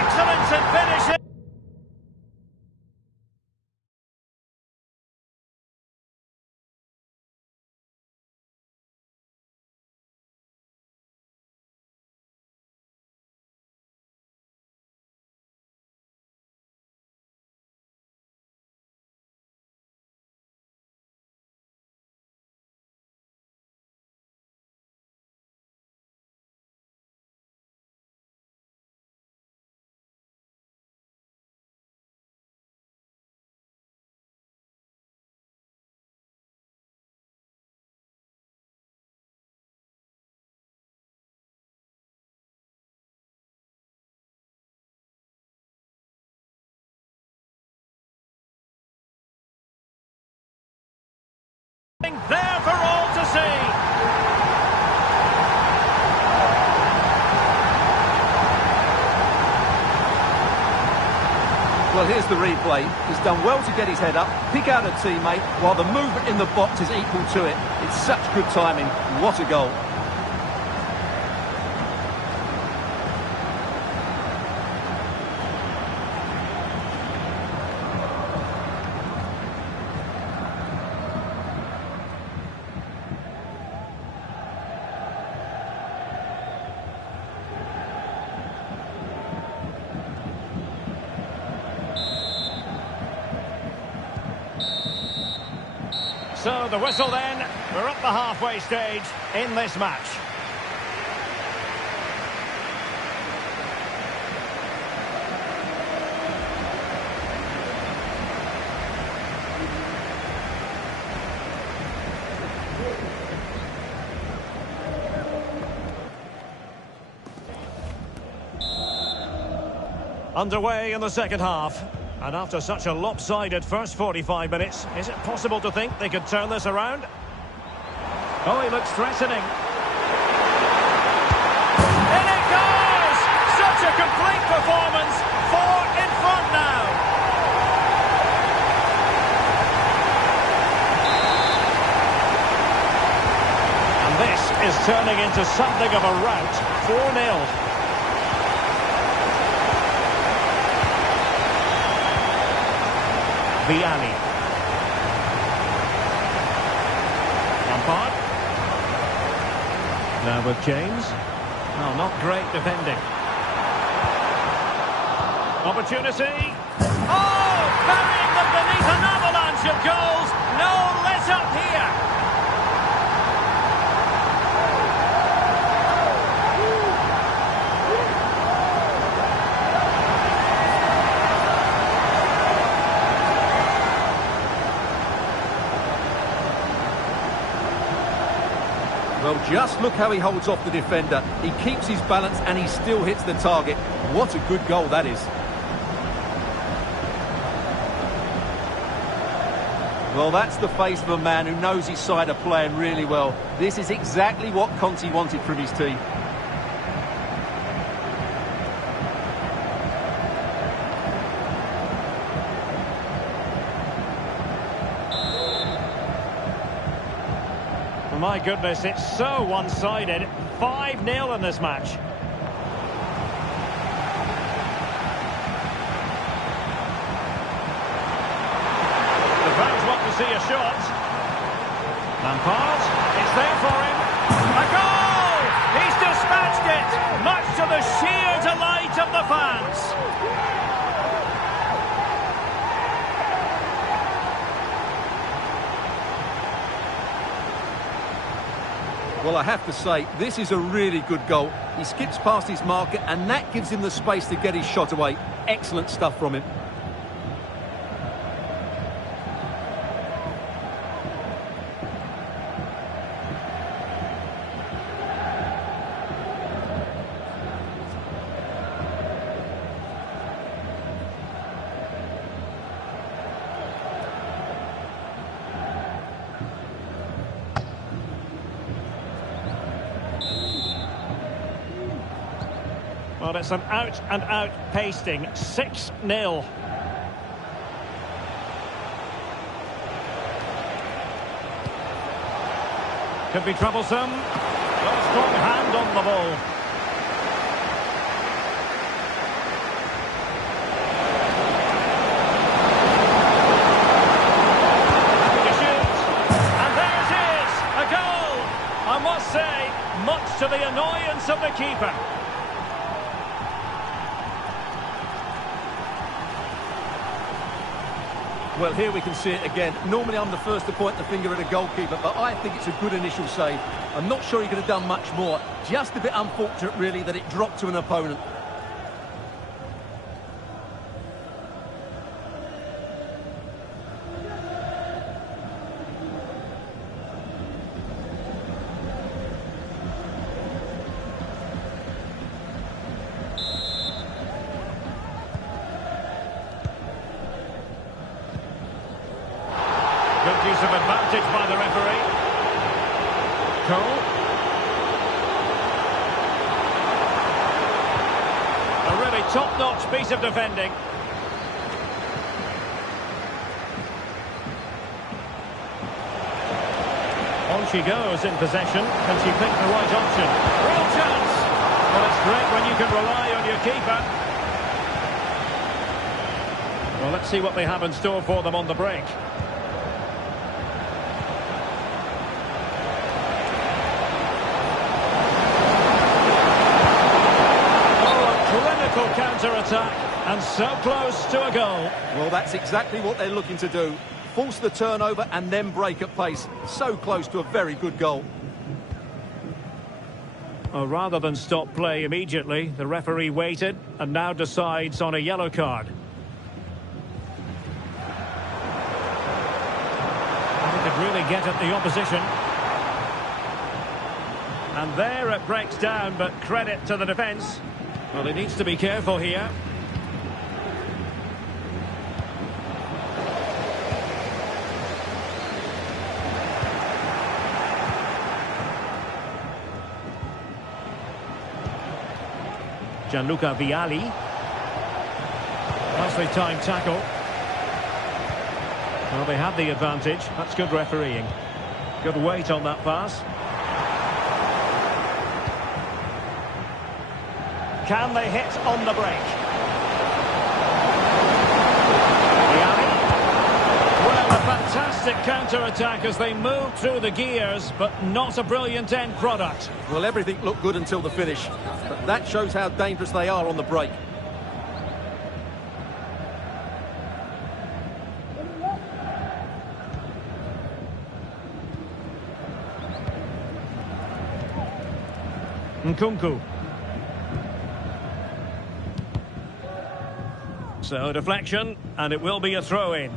Excellence in finishing. There for all to see. Well, here's the replay. He's done well to get his head up, pick out a teammate, while the movement in the box is equal to it. It's such good timing. What a goal. So the whistle then, we're up the halfway stage in this match. Underway in the second half. And after such a lopsided first 45 minutes, is it possible to think they could turn this around? Oh, he looks threatening. In it goes! Such a complete performance. 4 in front now. And this is turning into something of a rout. 4-0. Vianney. Lampard. Now with James. Oh, not great defending. Opportunity. Oh, burying them beneath an avalanche of goals. No let up here. Well, just look how he holds off the defender. He keeps his balance and he still hits the target. What a good goal that is. Well, that's the face of a man who knows his side are playing really well. This is exactly what Conte wanted from his team. My goodness, it's so one-sided. 5-0 in this match. The fans want to see a shot. Lampard, it's there for him. A goal! He's dispatched it, much to the sheer delight of the fans. Well, I have to say, this is a really good goal. He skips past his marker, and that gives him the space to get his shot away. Excellent stuff from him. Well, it's an out-and-out pasting. 6-0. Could be troublesome. Got a strong hand on the ball. To shoot. And there it is! A goal! I must say, much to the annoyance of the keeper. Well, here we can see it again. Normally I'm the first to point the finger at a goalkeeper, but I think it's a good initial save. I'm not sure he could have done much more. Just a bit unfortunate, really, that it dropped to an opponent. Good use of advantage by the referee. Cole. A really top-notch piece of defending. On she goes in possession. Can she pick the right option? Real chance! Well, it's great when you can rely on your keeper. Well, let's see what they have in store for them on the break. Counter-attack, and so close to a goal. Well, that's exactly what they're looking to do. force the turnover and then break at pace. So close to a very good goal. Rather than stop play immediately, the referee waited and now decides on a yellow card. He could really get at the opposition. And there it breaks down, but credit to the defence. Well, he needs to be careful here. Gianluca Vialli. Nicely timed tackle. Well, they had the advantage. That's good refereeing. Good weight on that pass. Can they hit on the break? Vialli. Well, a fantastic counter-attack as they move through the gears, but not a brilliant end product. Well, everything looked good until the finish. But that shows how dangerous they are on the break. Nkunku. So, deflection, and it will be a throw-in.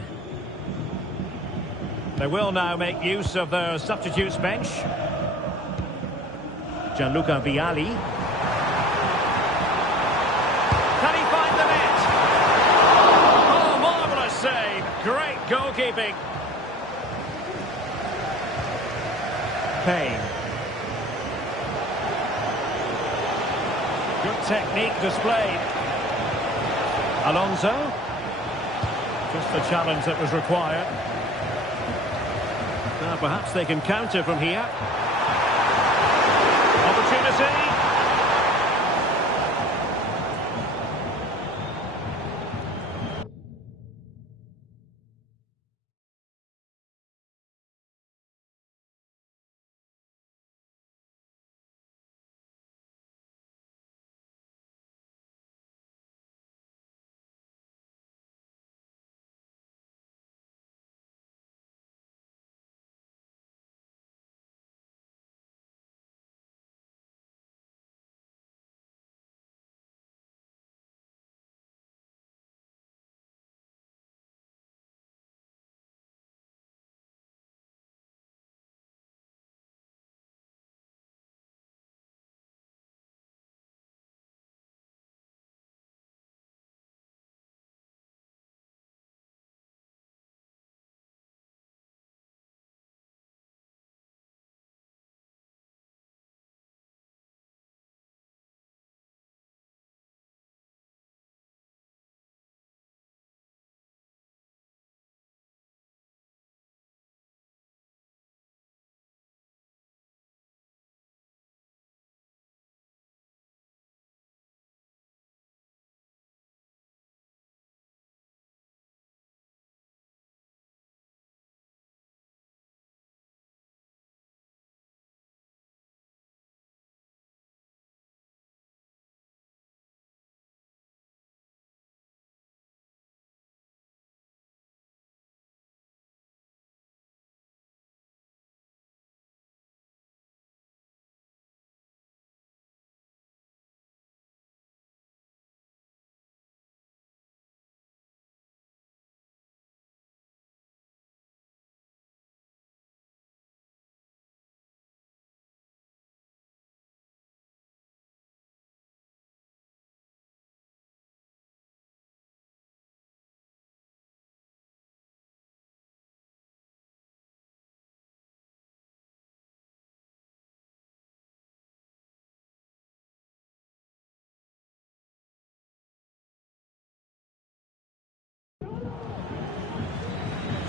They will now make use of their substitutes bench. Gianluca Vialli. Can he find the net? Oh, marvellous save. Great goalkeeping. Payne. Good technique displayed. Alonso. Just the challenge that was required. Now perhaps they can counter from here. Opportunity.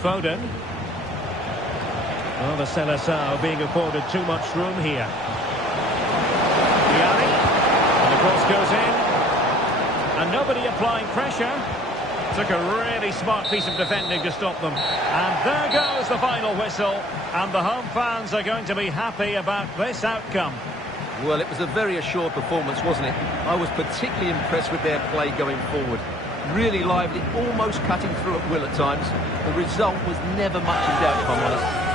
Foden. Well, the Seleção being afforded too much room here. Vialli. And the cross goes in. And nobody applying pressure. Took a really smart piece of defending to stop them. And there goes the final whistle. And the home fans are going to be happy about this outcome. Well, it was a very assured performance, wasn't it? I was particularly impressed with their play going forward. Really lively, almost cutting through at will at times. The result was never much in doubt, if I'm honest.